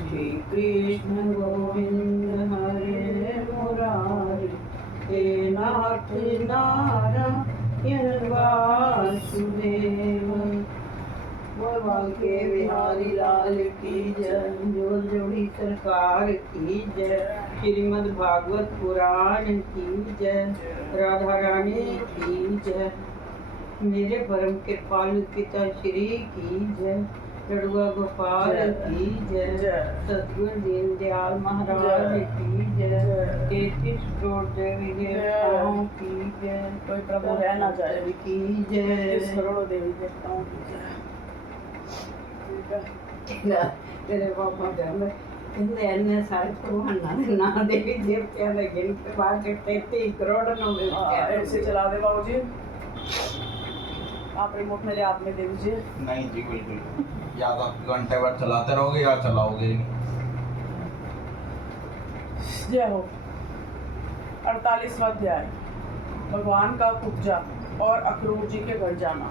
श्री कृष्ण गोविंद हरे मुरारी, हे नाथ नारायण वासुदेव। भगवान के बिहारी लाल की जय, जोर जोड़ी सरकार की जय, श्रीमद् भागवत पुराण की जय, राधा रानी की जय, मेरे परम कृपालु पिता श्री की जय, लड़ुआ गोपाल की जय, सतगुरु दीन दयाल महाराज की जय, 33 करोड़ देवी देवताओं की जय, कोई प्रभु रह ना जाए की जय, 33 करोड़ देवी देवताओं की जय। तेरे पापा कहते इन्ने सारे भगवाना दे नाम देवी देवतियां दे गिन के बाद 33 करोड़ नो ऐसे चला दे बाबू जी, आप रिमोट मेरे हाथ में दे दीजिए। नहीं जी बिल्कुल, या तो घंटे भर चलाते रहोगे या चलाओगे ही नहीं। जय हो। 48वां अध्याय, भगवान का कुब्जा और अक्रूर जी के घर जाना।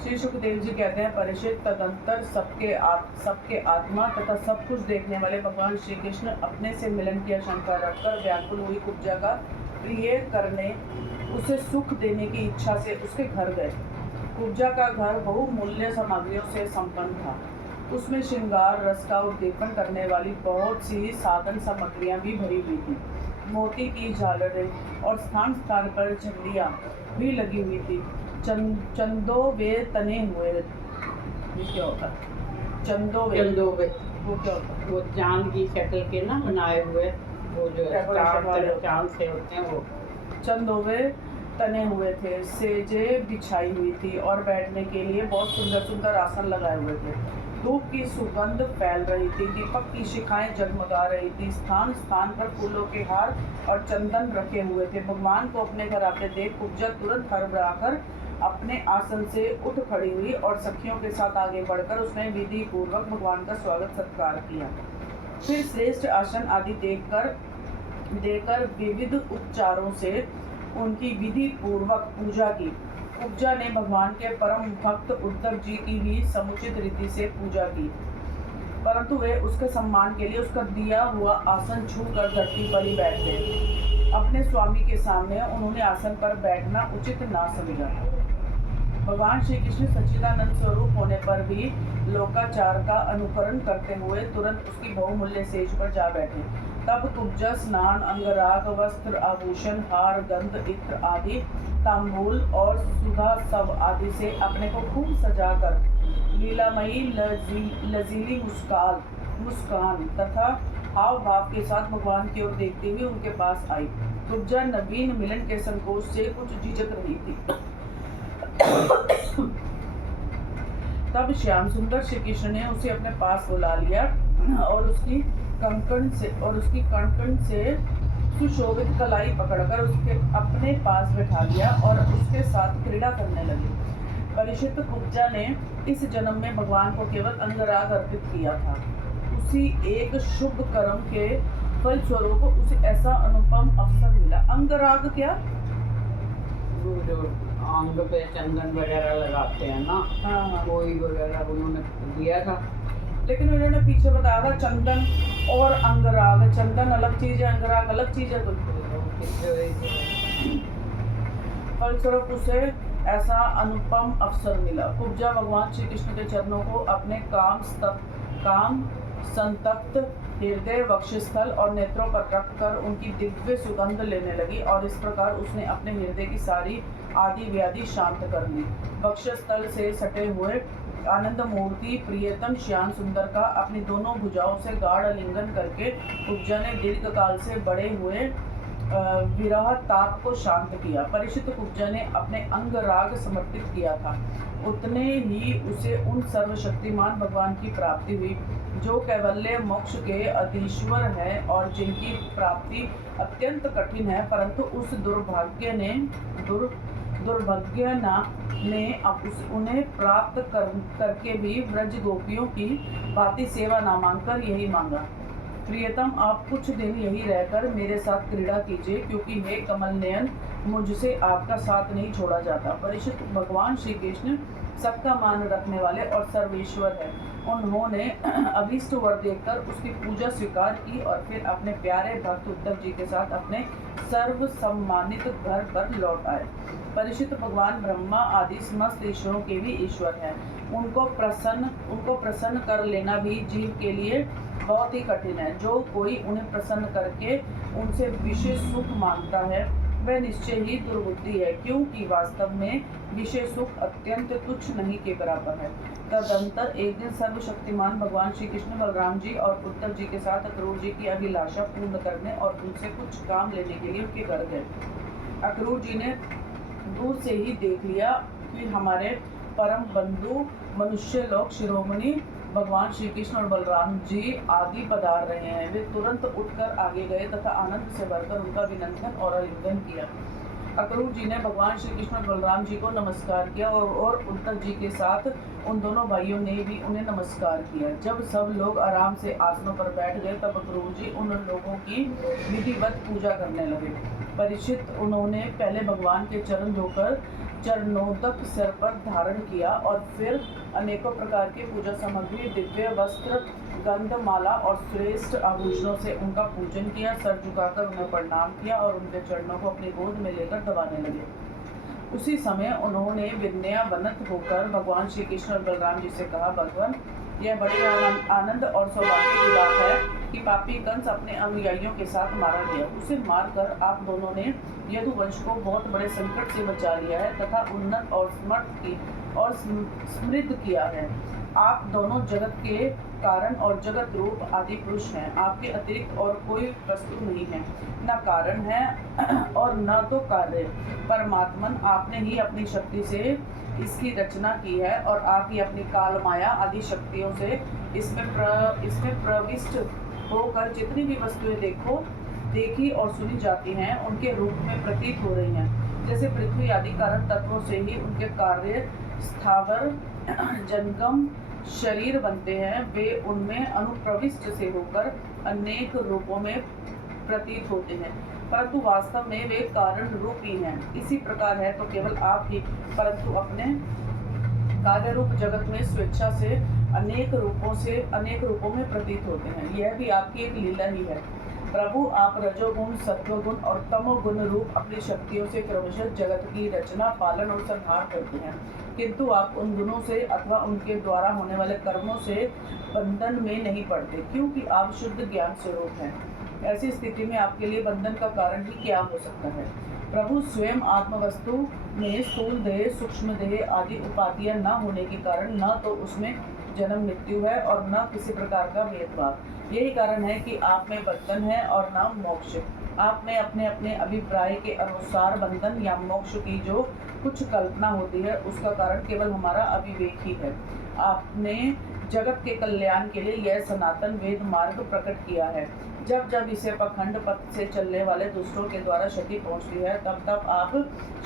श्री सुखदेव जी कहते हैं, परीक्षित, तदंतर सबके आत्मा तथा सब कुछ देखने वाले भगवान श्री कृष्ण अपने से मिलन की आशंका रखकर व्याकुल हुई कुब्जा का प्रिय करने, उसे सुख देने की इच्छा से उसके घर गए। कुब्जा का घर बहुमूल्य सामग्रियों से संपन्न था। उसमें श्रृंगार रस का उद्दीपन करने वाली बहुत सी साधन सामग्रियां भी भरी हुई थी। मोती की झालरें और स्थान स्थान पर झंडियां भी लगी हुई थी। चंदो वे तने हुए, क्या होता चंदोवे, वो क्या होता? वो चांद की शक्ल के ना बनाए हुए, वो जो चांद से होते हैं वो चंदोवे तने हुए थे। सेजे बिछाई हुई थी और बैठने के लिए बहुत सुंदर सुंदर आसन लगाए हुए थे। धूप की सुगंध फैल रही थी, दीपक की शिखाएं जगमगा रही थी। स्थान स्थान पर फूलों के हार और चंदन रखे हुए थे। भगवान को अपने घर आते देख कुब्जा तुरंत हड़बड़ाकर अपने आसन से उठ खड़ी हुई और सखियों के साथ आगे बढ़कर उसने विधि पूर्वक भगवान का स्वागत सत्कार किया। फिर श्रेष्ठ आसन आदि देकर विविध उपचारों से उनकी विधि पूर्वक पूजा की। कुब्जा ने भगवान के परम भक्त उद्धव जी की भी समुचित रीति से पूजा की, परंतु वे उसके सम्मान के लिए उसका दिया हुआ आसन छूकर धरती पर ही बैठ गए। अपने स्वामी के सामने उन्होंने आसन पर बैठना उचित ना समझा। भगवान श्री कृष्ण सच्चिदानंद स्वरूप होने पर भी लोकाचार का अनुकरण करते हुए तुरंत उसकी बहुमूल्य सेज पर जा बैठे। तब कुब्जा स्नान, अंगराग, वस्त्र, आभूषण, हार, गंध, इत्र आदि, तांबूल और सुधा सब आदि से अपने को खूब सजाकर लीलामयी लजीली मुस्कान तथा हाव भाव के साथ भगवान की ओर देखती हुई उनके पास आई। कुब्जा नवीन मिलन के संकोच से कुछ झिझक रही थी। तब श्याम सुंदर श्री कृष्ण ने उसे अपने पास बुला लिया और उसकी कंकण से सुशोभित कलाई पकड़कर उसके अपने पास बैठा लिया और उसके साथ क्रीड़ा करने लगे। परीक्षित, कुब्जा ने इस जन्म में भगवान को केवल अंगराग अर्पित किया था। उसी एक शुभ कर्म के फल स्वरूप उसे ऐसा अनुपम अवसर मिला। अंगराग क्या? जो अंग पे चंदन वगैरह लगाते हैं ना, हाँ। कोई वगैरह उन्होंने दिया था, लेकिन उन्होंने पीछे बताया था चंदन और अंगराग। चंदन अलग चीज है, अंगराग अलग चीज है। फलस्वरूप उसे ऐसा अनुपम अवसर मिला। कुब्जा भगवान श्री कृष्ण के चरणों को अपने काम संतप्त हृदय, वक्षस्थल और नेत्रों पर रखकर उनकी दिव्य सुगंध लेने लगी और इस प्रकार उसने अपने हृदय की सारी आदि व्याधि शांत कर ली। वक्षस्थल से सटे हुए आनंद मूर्ति प्रियतम श्याम सुंदर का अपनी दोनों भुजाओं से गाढ़ आलिंगन करके कुब्जा ने दीर्घ काल से बढ़े हुए विरह ताप को शांत किया। परीक्षित, कुब्जा ने अपने अंग राग समर्पित किया था। उतने ही उसे उन सर्वशक्तिमान भगवान की प्राप्ति हुई जो कैवल्य मोक्ष के अधीश्वर हैं और जिनकी प्राप्ति अत्यंत कठिन है, परंतु उस दुर्भाग्य ने उन्हें प्राप्त करके भी ब्रज गोपियों की भांति सेवा ना मांगकर यही मांगा, प्रियतम, आप कुछ दिन यही रहकर मेरे साथ क्रीड़ा कीजिए, क्योंकि हे कमल नयन, मुझसे आपका साथ नहीं छोड़ा जाता। परीक्षित, भगवान श्री कृष्ण सबका मान रखने वाले और सर्वेश्वर है उन्होंने अभीष्ट वर देखकर उसकी पूजा स्वीकार की और फिर अपने प्यारे भक्त उद्धव जी के साथ अपने सर्व सम्मानित घर पर लौट आए। परीक्षित, भगवान ब्रह्मा आदि समस्त ईश्वरों के भी ईश्वर हैं। उनको प्रसन्न कर लेना भी जीव के लिए बहुत ही कठिन है। जो कोई उन्हें प्रसन्न करके उनसे विशेष सुख मांगता है वह निश्चय ही दुर्बुद्धि है, क्योंकि वास्तव में विशेष सुख अत्यंत तुच्छ नहीं के बराबर है। तदंतर एक दिन सर्वशक्तिमान भगवान श्री कृष्ण बलराम जी और उद्धव जी के साथ अक्रूर जी की अभिलाषा पूर्ण करने और उनसे कुछ काम लेने के लिए उनके घर गए। अक्रूर जी ने दूर से ही देख लिया कि हमारे परम बंधु मनुष्य लोक शिरोमणि भगवान श्री कृष्ण और बलराम जी आदि पधार रहे हैं। वे तुरंत उठकर आगे गए तथा आनंद से भरकर उनका अभिनंदन और आलिंगन किया। अक्रूर जी ने भगवान श्री कृष्ण और बलराम जी को नमस्कार किया और उद्धव जी के साथ उन दोनों भाइयों ने भी उन्हें नमस्कार किया। जब सब लोग आराम से आसनों पर बैठ गए तब अक्रूर जी उन लोगों की विधिवत पूजा करने लगे। परीक्षित, उन्होंने पहले भगवान के चरण धोकर चरणोदक सिर पर धारण किया और फिर अनेकों प्रकार की पूजा सामग्री, दिव्य वस्त्र, गंध माला और श्रेष्ठ आभूषणों से उनका पूजन किया। सर झुकाकर उन्हें प्रणाम किया और उनके चरणों को अपनी गोद में लेकर दबाने लगे। उसी समय उन्होंने विनयावनत होकर भगवान श्री कृष्ण और बलराम जी से कहा, भगवान, यह बड़ी आनंद और सौभाग्य की बात है कि पापी कंस अपने अनुयायियों के साथ मारा गया। उसे मारकर आप दोनों ने यदुवंश को बहुत बड़े संकट से बचा लिया है तथा उन्नत और समृद्ध किया है। आप दोनों जगत के कारण और जगत रूप आदि पुरुष हैं। आपके अतिरिक्त और कोई वस्तु नहीं है, न कारण है और न तो कार्य। परमात्मन, आपने ही अपनी शक्ति से इसकी रचना की है और आप ही अपनी काल माया आदि शक्तियों से इसमें प्रविष्ट होकर जितनी भी वस्तुएं देखी और सुनी जाती हैं उनके रूप में प्रतीत हो रही हैं। जैसे पृथ्वी आदि कारण तत्वों से ही उनके कार्य स्थावर जंगम शरीर बनते हैं, वे उनमें अनुप्रविष्ट से होकर अनेक रूपों में प्रतीत होते हैं, परंतु वास्तव में वे कारण रूप ही हैं। इसी प्रकार है तो केवल आप ही, परंतु अपने कार्य रूप जगत में स्वेच्छा से अनेक रूपों में प्रतीत होते हैं। यह भी आपकी एक लीला ही है। प्रभु, आप रजोगुण, सत्वगुण और तमोगुण रूप अपनी शक्तियों से क्रमशः जगत की रचना, पालन और संहार करते हैं, किंतु आप उन गुणों से अथवा उनके द्वारा होने वाले कर्मों से बंधन में नहीं पड़ते, क्योंकि आप शुद्ध ज्ञान स्वरूप हैं। ऐसी स्थिति में आपके लिए बंधन का कारण ही क्या हो सकता है? प्रभु, स्वयं आत्मवस्तु में स्थूल देह, सूक्ष्म देह आदि उपाधियां न होने के कारण न तो उसमें जन्म मृत्यु है और न किसी प्रकार का भेदभाव। यही कारण है कि आप में बंधन है और न मोक्ष। आप में अपने अपने अभिप्राय के अनुसार बंधन या मोक्ष की जो कुछ कल्पना होती है उसका कारण केवल हमारा अविवेक ही है। आपने जगत के कल्याण के लिए यह सनातन वेद मार्ग प्रकट किया है। जब जब इसे पाखंड पथ से चलने वाले दुष्टों के द्वारा क्षति पहुंचती है तब तब आप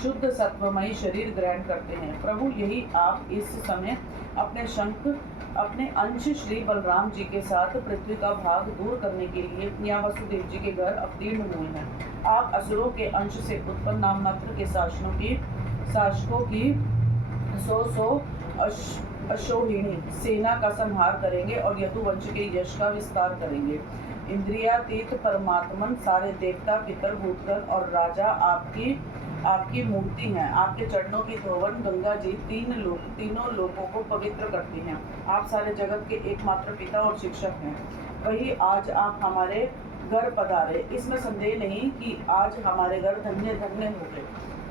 शुद्ध सत्वमयी शरीर ग्रहण करते हैं। प्रभु, यही आप इस समय अपने अंश श्री बलराम जी के साथ पृथ्वी का भाग दूर करने के लिए यहाँ वसुदेव जी के घर अवतीर्ण हुए हैं। आप असुरों के अंश से उत्पन्न नाम मात्र के शासकों की सौ अश्वहीणी सेना का संहार करेंगे और यदुवंश के यश का विस्तार करेंगे। इंद्रियातीत परमात्मन, सारे देवता, पितर, भूतगण और राजा आपकी मूर्ति हैं। आपके चरणों की धोवन गंगा जी तीनों लोगों को पवित्र करती हैं। आप सारे जगत के एकमात्र पिता और शिक्षक हैं। वही आज आप हमारे घर पधारे, इसमें संदेह नहीं कि आज हमारे घर धन्य धन्य हो गए।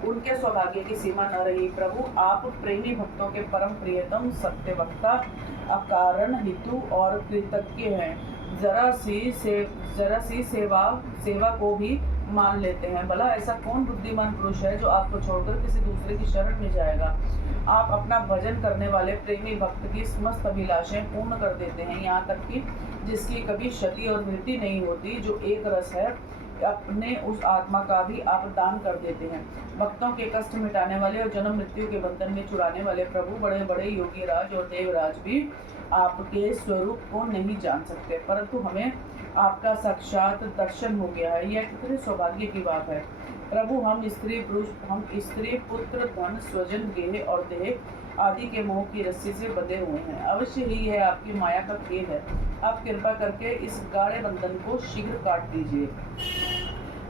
उनके सौभाग्य की सीमा न रही। प्रभु, आप प्रेमी भक्तों के परम प्रियतम, सत्यवक्ता, अकारण हितु और कृतज्ञ हैं। जरा सी सेवा को भी मान लेते हैं। भला ऐसा कौन बुद्धिमान पुरुष है जो आपको छोड़कर किसी दूसरे की शरण में जाएगा? आप अपना भजन करने वाले प्रेमी भक्त की समस्त अभिलाषाएं पूर्ण कर देते हैं, यहाँ तक कि जिसकी कभी क्षति और मृत्यु नहीं होती, जो एक रस है, अपने उस आत्मा का भी आप दान कर देते हैं। भक्तों के कष्ट मिटाने वाले और जन्म मृत्यु के बंधन में छुड़ाने वाले प्रभु, बड़े बड़े योगी राज और देवराज भी आपके स्वरूप को नहीं जान सकते, परंतु हमें आपका साक्षात दर्शन हो गया है। यह कितने सौभाग्य की बात है। प्रभु हम स्त्री पुत्र धन स्वजन गेह और देह आदि के मोह की रस्सी से बंधे हुए हैं। अवश्य ही यह आपकी माया का खेल है। आप कृपा करके इस गाढ़े बंधन को शीघ्र काट दीजिए।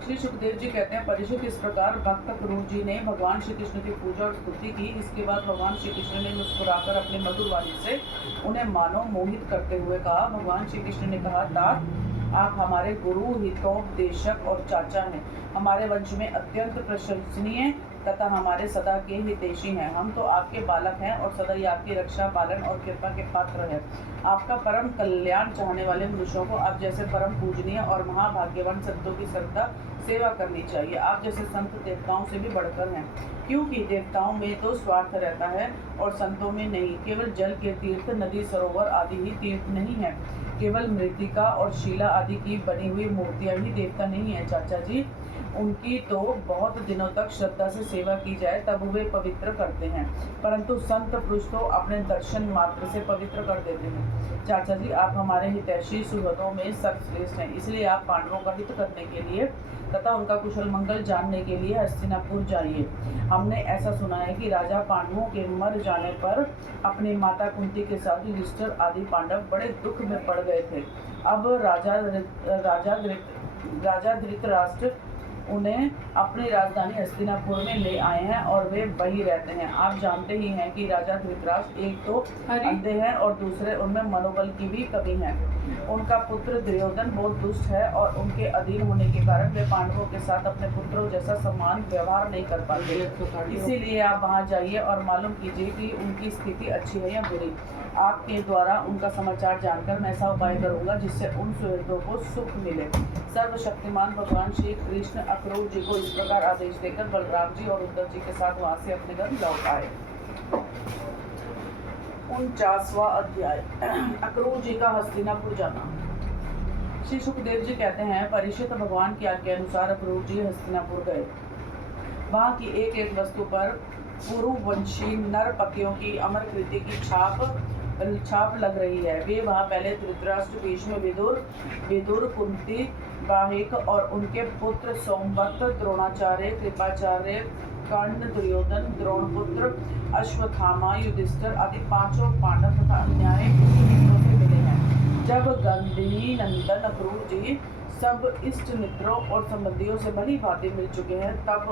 श्री सुखदेव जी कहते हैं, परीक्षित इस प्रकार भक्त क्रूर जी ने भगवान श्री कृष्ण की पूजा और स्तुति की। इसके बाद भगवान श्री कृष्ण ने मुस्कुराकर अपने मधुर वाणी से उन्हें मानो मोहित करते हुए कहा। भगवान श्री कृष्ण ने कहा, तात आप हमारे गुरु, हितोपदेशक और चाचा हैं। हमारे वंश में अत्यंत प्रशंसनीय तथा हमारे सदा के हितैषी हैं। हम तो आपके बालक हैं और सदा ही आपकी रक्षा, पालन और कृपा के पात्र हैं। आपका परम कल्याण चाहने वाले मनुष्यों को आप जैसे परम पूजनीय और महाभाग्यवान संतों की श्रद्धा सेवा करनी चाहिए। आप जैसे संत देवताओं से भी बढ़कर हैं, क्योंकि देवताओं में तो स्वार्थ रहता है और संतों में नहीं। केवल जल के तीर्थ, नदी, सरोवर आदि ही तीर्थ नहीं है। केवल मृतिका और शिला आदि की बनी हुई मूर्तियां ही देवता नहीं है चाचा जी। उनकी तो बहुत दिनों तक श्रद्धा से सेवा की जाए तब वे पवित्र करते हैं, परंतु संत पुरुष तो अपने दर्शन मात्र से पवित्र कर देते हैं। चाचा जी आप हमारे हितैषी सुहृदों में सर्वश्रेष्ठ हैं, इसलिए आप पांडवों का हित करने के लिए तथा उनका कुशल मंगल जानने के लिए हस्तिनापुर जाइए। हमने ऐसा सुना है कि राजा पांडवों के मर जाने पर अपनी माता कुंती के साथ युधिष्ठिर आदि पांडव बड़े दुख में पड़ गए थे। अब राजा धृतराष्ट्र उन्हें अपनी राजधानी हस्तिनापुर में ले आए हैं और वे वही रहते हैं। आप जानते ही हैं कि राजा धृतराष्ट्र एक तो अंधे हैं और दूसरे उनमें मनोबल की भी कमी है। उनका पुत्र दुर्योधन बहुत दुष्ट है और उनके अधीन होने के कारण वे पांडवों के साथ अपने पुत्रों जैसा समान व्यवहार नहीं कर पाते। इसीलिए आप वहां जाइए और मालूम कीजिए कि उनकी स्थिति अच्छी है या बुरी। आपके द्वारा उनका समाचार जानकर मैं ऐसा उपाय करूंगा जिससे उन सुहृदों को सुख मिले। सर्वशक्तिमान भगवान श्री कृष्ण अक्रूर जी को इस प्रकार आदेश देकर बलराम जी और उद्धव जी के साथ वहां से अपने घर लौट आए। 49वां अध्याय। अक्रूर जी का हस्तिनापुर जाना। श्री सुखदेव जी कहते हैं, परीक्षित भगवान की आज्ञा अनुसार अक्रूर जी हस्तिनापुर गए। वहां की एक एक वस्तु पर पुरुवंशी नरपतियों की अमर कृति की छाप लग रही है। वे वहां पहले धृतराष्ट्र, भीष्म, विदुर, कुंती, बाहिक और उनके पुत्र सोमवत, द्रोणाचार्य, कृपाचार्य, कर्ण, दुर्योधन, द्रोणपुत्र, अश्वत्थामा, युधिष्ठिर आदि पांचों पांडव तथा अन्याय मित्रों से मिले हैं। जब गंधिनी नंदन अक्रूर जी सब इष्ट मित्रों और संबंधियों से भली भांति मिल चुके हैं, तब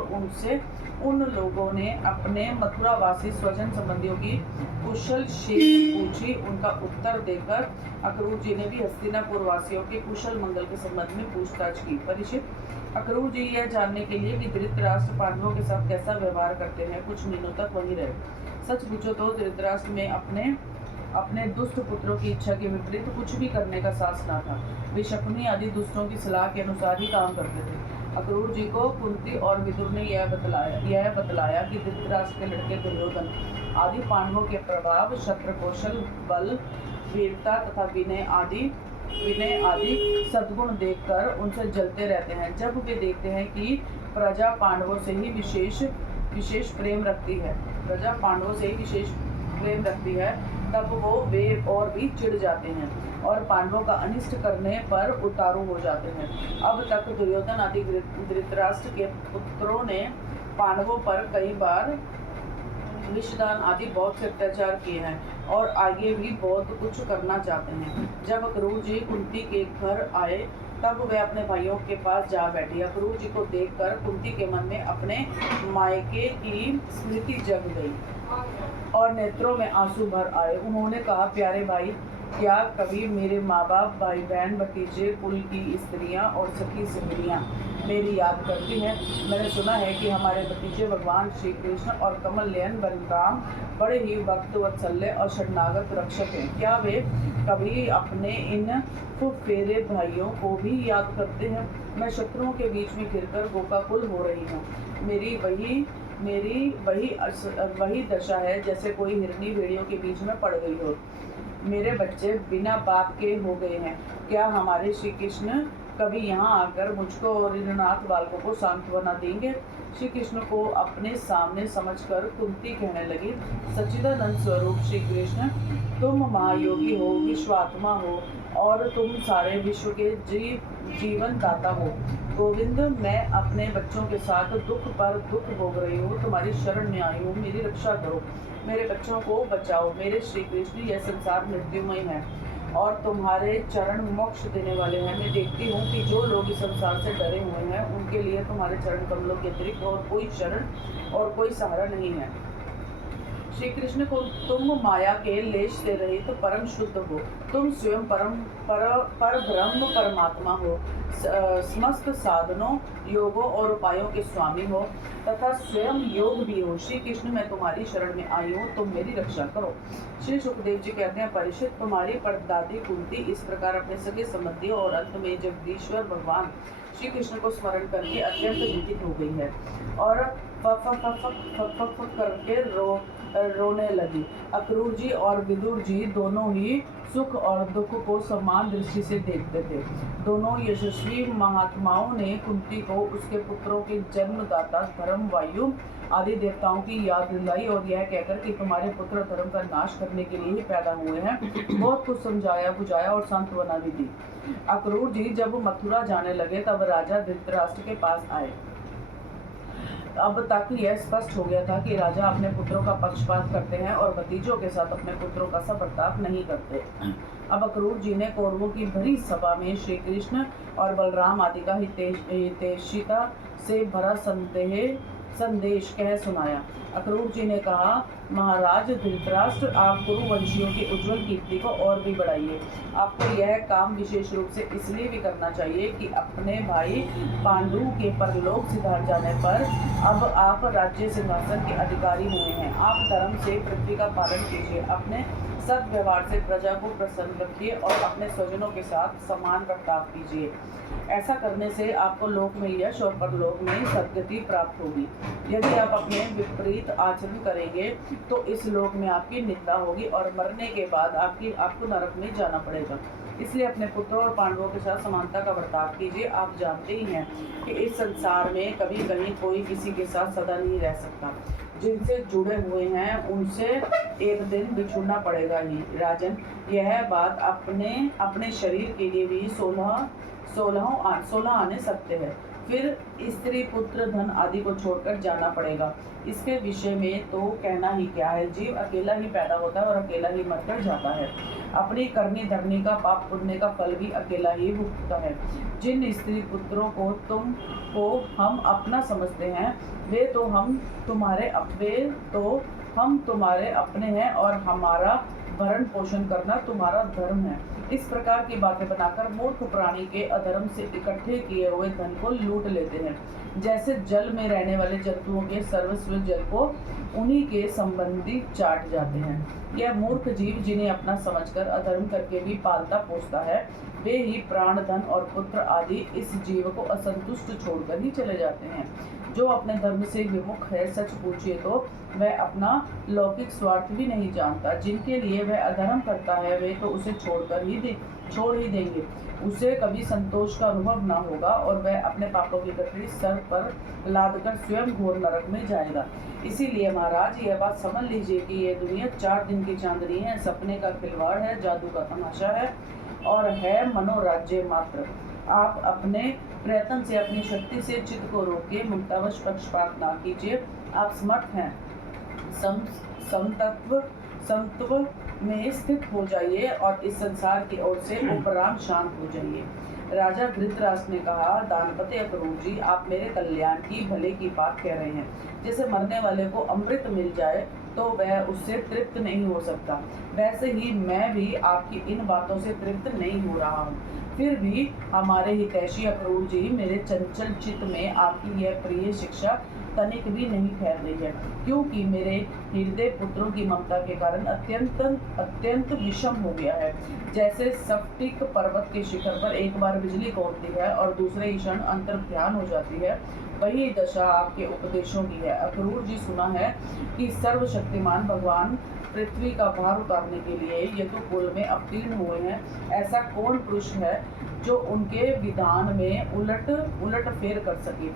उन लोगों ने अपने मथुरावासी स्वजन संबंधियों की कुशल क्षेम पूछी। उनका उत्तर देकर अक्रूर जी ने भी हस्तिनापुर वासियों के कुशल मंगल के संबंध में पूछताछ की। परीक्षित अक्रूर जी यह जानने के लिए कि धृतराष्ट्र पांडवों के साथ कैसा व्यवहार करते हैं कुछ दिनों तक वहीं रहे। सच पूछो तो धृतराष्ट्र में अपने दुष्ट पुत्रों की इच्छा के विपरीत कुछ भी करने का साहस न था। वे शकुनी आदि दुष्टों की सलाह के अनुसार ही काम करते थे। अक्रूर जी को कुंती और विदुर ने यह बतलाया कि धृतराष्ट्र के लड़के दुर्योधन आदि पांडवों के प्रभाव, शस्त्र कौशल, बल, वीरता तथा विनय आदि सद्गुण देखकर उनसे जलते रहते हैं। जब वे देखते हैं कि प्रजा पांडवों से ही विशेष प्रेम रखती है तब वे और भी चिढ़ जाते हैं और पांडवों का अनिष्ट करने पर उतारू हो जाते हैं। अब तक दुर्योधन आदि धृतराष्ट्र के पुत्रों ने पांडवों पर कई बार विषदान आदि बहुत से अत्याचार किए हैं और आगे भी बहुत कुछ करना चाहते हैं। जब अक्रूर जी कुंती के घर आए तब वे अपने भाइयों के पास जा बैठी। अक्रूर जी को देखकर कुंती के मन में अपने मायके की स्मृति जग गई और नेत्रों में आंसू भर आए। उन्होंने कहा, प्यारे भाई, क्या कभी मेरे माँ बाप, भाई बहन, भतीजे, कुल की स्त्रियाँ और सखी सहेलियाँ मेरी याद करती हैं? मैंने सुना है कि हमारे भतीजे भगवान श्री कृष्ण और कमल नयन बलराम बड़े ही भक्त वत्सल्य और शरणागत रक्षक हैं। क्या वे कभी अपने इन फुफेरे भाइयों को भी याद करते हैं? मैं शत्रुओं के बीच में घिरकर गोकाकुल हो रही हूँ। मेरी वही दशा है जैसे कोई हिरनी भेड़ियों के बीच में पड़ गई हो। मेरे बच्चे बिना बाप के हो गए हैं। क्या हमारे श्री कृष्ण कभी यहाँ आकर मुझको और इन अनाथ बालकों को सांत्वना देंगे। श्री कृष्ण को अपने सामने समझकर कुंती कहने लगी, सच्चिदानंद स्वरूप श्री कृष्ण, तुम महायोगी हो, विश्वात्मा हो और तुम सारे विश्व के जीवन दाता हो। गोविंद, मैं अपने बच्चों के साथ दुख पर दुख भोग रही हूँ, तुम्हारी शरण में आई हूँ, मेरी रक्षा करो, मेरे बच्चों को बचाओ। मेरे श्री कृष्ण, यह संसार मृत्युमय है और तुम्हारे चरण मोक्ष देने वाले हैं। मैं देखती हूँ कि जो लोग इस संसार से डरे हुए हैं उनके लिए तुम्हारे चरण कमलों के अतिरिक्त और कोई शरण और कोई सहारा नहीं है। श्री कृष्ण को, तुम माया के लेश से रहित तो परम शुद्ध हो, तुम स्वयं पर ब्रह्म परमात्मा हो, समस्त साधनों, योगों और उपायों के स्वामी हो तथा स्वयं योग भी हो। श्री कृष्ण, मैं तुम्हारी शरण में आई हूँ, तुम मेरी रक्षा करो। श्री सुखदेव जी कहते हैं, परीक्षित, तुम्हारी परदादी कुंती इस प्रकार अपने सगे संबंधियों और अंत में जगदीश्वर भगवान श्री कृष्ण को स्मरण करके अत्यंत व्यथित हो गई है और फक करके रोने लगी। अक्रूर जी और विदुर जी दोनों ही सुख और दुख को समान दृष्टि से देखते थे। दोनों यशस्वी महात्माओं ने कुंती को उसके पुत्रों के जन्मदाता धर्म, वायु आदि देवताओं की याद दिलाई और यह कहकर कि तुम्हारे पुत्र धर्म का नाश करने के लिए ही पैदा हुए हैं, बहुत कुछ समझाया बुझाया और सांत्वना भी दी। अक्रूर जी जब मथुरा जाने लगे तब राजा धृतराष्ट्र के पास आए। अब तक यह स्पष्ट हो गया था कि राजा अपने पुत्रों का पक्षपात करते हैं और भतीजों के साथ अपने पुत्रों का सा बर्ताव नहीं करते। अब अक्रूर जी ने कौरवों की भरी सभा में श्री कृष्ण और बलराम आदि का हितैषिता से भरा संदेश कह सुनाया। अक्रूर जी ने कहा, महाराज धृतराष्ट्र, आप कुरुवंशियों की उज्जवल कीर्ति को और भी बढ़ाइए। आपको यह काम विशेष रूप से इसलिए भी करना चाहिए कि अपने भाई पांडु के परलोक सिधार जाने पर अब आप राज्य सिंहासन के अधिकारी हुए हैं। आप धर्म से पृथ्वी का पालन कीजिए, अपने सद्व्यवहार से प्रजा को प्रसन्न रखिए और अपने स्वजनों के साथ समान बर्ताव कीजिए। ऐसा करने से आपको लोक में यश और परलोक में सद्गति प्राप्त होगी। यदि आप अपने विपरीत आचरण करेंगे तो इस लोक में आपकी निंदा होगी और मरने के बाद आपको नरक में जाना पड़ेगा। इसलिए अपने पुत्रों और पांडवों के साथ समानता का बर्ताव कीजिए। आप जानते ही हैं कि इस संसार में कभी कहीं कोई किसी के साथ सदा नहीं रह सकता। जिनसे जुड़े हुए हैं उनसे एक दिन बिछुड़ना पड़ेगा ही। राजन, यह बात अपने शरीर के लिए भी 16 आने सकते हैं। फिर स्त्री, पुत्र, धन आदि को छोड़कर जाना पड़ेगा। इसके विषय में तो कहना ही क्या है। जीव अकेला ही पैदा होता है और अकेला ही मरकर जाता है। अपनी करनी धरनी का, पाप पुण्य का फल भी अकेला ही भुगतता है। जिन स्त्री पुत्रों को हम अपना समझते हैं वे तो हम तुम्हारे अपने हैं और हमारा भरण पोषण करना तुम्हारा धर्म है। इस प्रकार की बातें बनाकर मूर्ख प्राणी के अधर्म से इकट्ठे किए हुए धन को लूट लेते हैं। जैसे जल में रहने वाले जंतुओं के सर्वस्व जल को उन्हीं के संबंधी चाट जाते हैं। यह मूर्ख जीव जिन्हें अपना समझकर अधर्म करके भी पालता पोसता है, वे ही प्राण, धन और पुत्र आदि इस जीव को असंतुष्ट छोड़कर ही चले जाते हैं। जो अपने धर्म से विमुख है, सच पूछिए तो वह अपना लौकिक स्वार्थ भी नहीं जानता। जिनके लिए वह अधर्म करता है वे तो उसे छोड़ ही देंगे। उसे कभी संतोष का अनुभव न होगा और वह अपने पापों की गठरी सर पर लादकर स्वयं घोर नरक में जाएगा। इसीलिए महाराज, यह बात समझ लीजिए कि यह दुनिया 4 दिन की चांदनी है, सपने का खिलवाड़ है, जादू का तमाशा है और है मनोराज्य मात्र। आप अपने प्रयत्न से, अपनी शक्ति से चित्त को रोकिए, मुक्तावश पक्षपात ना कीजिए। आप समर्थ हैं, समत्व में स्थित हो जाइए और इस संसार की ओर से उपरांत शांत हो जाइए। राजा धृतराष्ट्र ने कहा, दानपते अक्रूर जी, आप मेरे कल्याण की, भले की बात कह रहे हैं। जैसे मरने वाले को अमृत मिल जाए तो वह उससे तृप्त नहीं हो सकता, वैसे ही मैं भी आपकी इन बातों से तृप्त नहीं हो रहा हूँ। फिर भी हमारे हितैषी अक्रूर जी, मेरे चंचल चित्त में आपकी यह प्रिय शिक्षा तनिक भी नहीं ठहर रही है, क्योंकि मेरे हृदय पुत्रों की ममता के कारण अत्यंत विषम हो गया है। जैसे स्फटिक पर्वत के शिखर पर एक बार बिजली कौंधती है और दूसरे ही क्षण अंतर्ध्यान हो जाती है, वही दशा आपके उपदेशों की है। अक्रूर जी, सुना है कि सर्वशक्तिमान भगवान पृथ्वी का भार उतारने के लिए यदुकुल में अवतीर्ण हुए हैं। ऐसा कौन पुरुष है जो उनके विधान में उलट फेर कर सके।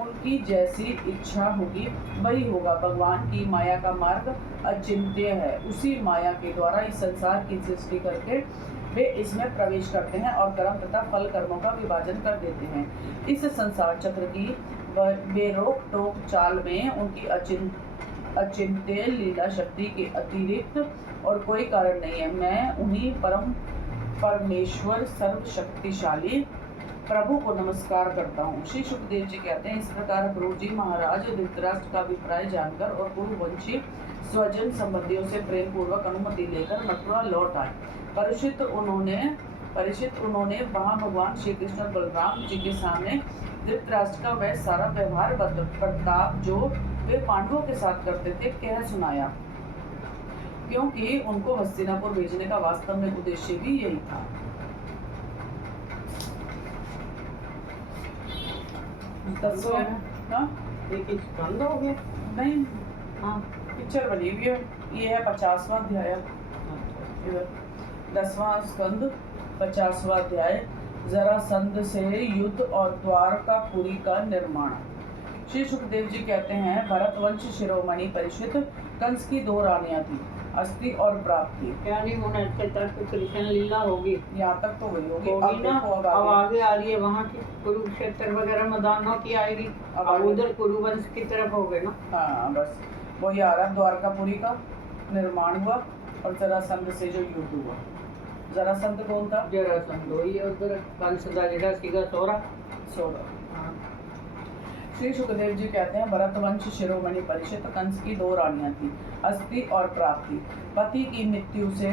उनकी जैसी इच्छा होगी वही होगा। भगवान की माया का मार्ग अचिंत्य है। उसी माया के द्वारा इस संसार की सृष्टि करके वे इसमें प्रवेश करते हैं और कर्म तथा फल कर्मों का विभाजन कर देते हैं। इस संसार चक्र की बेरोक टोक चाल में उनकी अचिंत्य लीला शक्ति के अतिरिक्त और कोई कारण नहीं है। मैं उन्हीं परमेश्वर सर्वशक्तिशाली प्रभु को नमस्कार करता हूँ। श्री सुखदेव जी कहते हैं, इस प्रकार गुरु जी महाराज धृतराष्ट्र का अभिप्राय जानकर और कुरुवंशी स्वजन संबंधियों से प्रेम पूर्वक अनुमति लेकर मथुरा लौट आए। परिचित उन्होंने वहाँ भगवान श्री कृष्ण और बलराम जी के सामने धृतराष्ट्र का वह सारा व्यवहार प्रताप जो वे पांडवों के साथ करते थे कह सुनाया, क्योंकि उनको हस्तिनापुर भेजने का वास्तव में उद्देश्य भी यही था। बंद हो गया नहीं, हाँ पिक्चर बनी हुई है। ये है 50वां अध्याय, 10वां स्कंद 50वां अध्याय, जरासंध से युद्ध और द्वारकापुरी का निर्माण। श्री सुखदेव जी कहते हैं, भरतवंश शिरोमणि परिषद कंस की 2 रानियां थी, अस्ति और प्राप्ति। क्या नहीं होना, इसके तरफ कृष्ण लीला होगी, यहाँ तक तो वही होगी। अब देखो अब आगे आ रही है, वहाँ की कुरुक्षेत्र वगैरह मैदानों की आएगी, अब उधर कुरुवंश की तरफ हो गए ना। हाँ बस वही आ रहा है। द्वारकापुरी का निर्माण हुआ और जरासंध से जो युद्ध हुआ। जरासंध कौन था? जरासंध वही है, उधर कंस का जेठा सीगा सोरा। श्री सुखदेव जी कहते हैं, भरतवंश शिरोमणि परिषद कंस की 2 रानियां थी, अस्ति और प्राप्ति। पति की मृत्यु से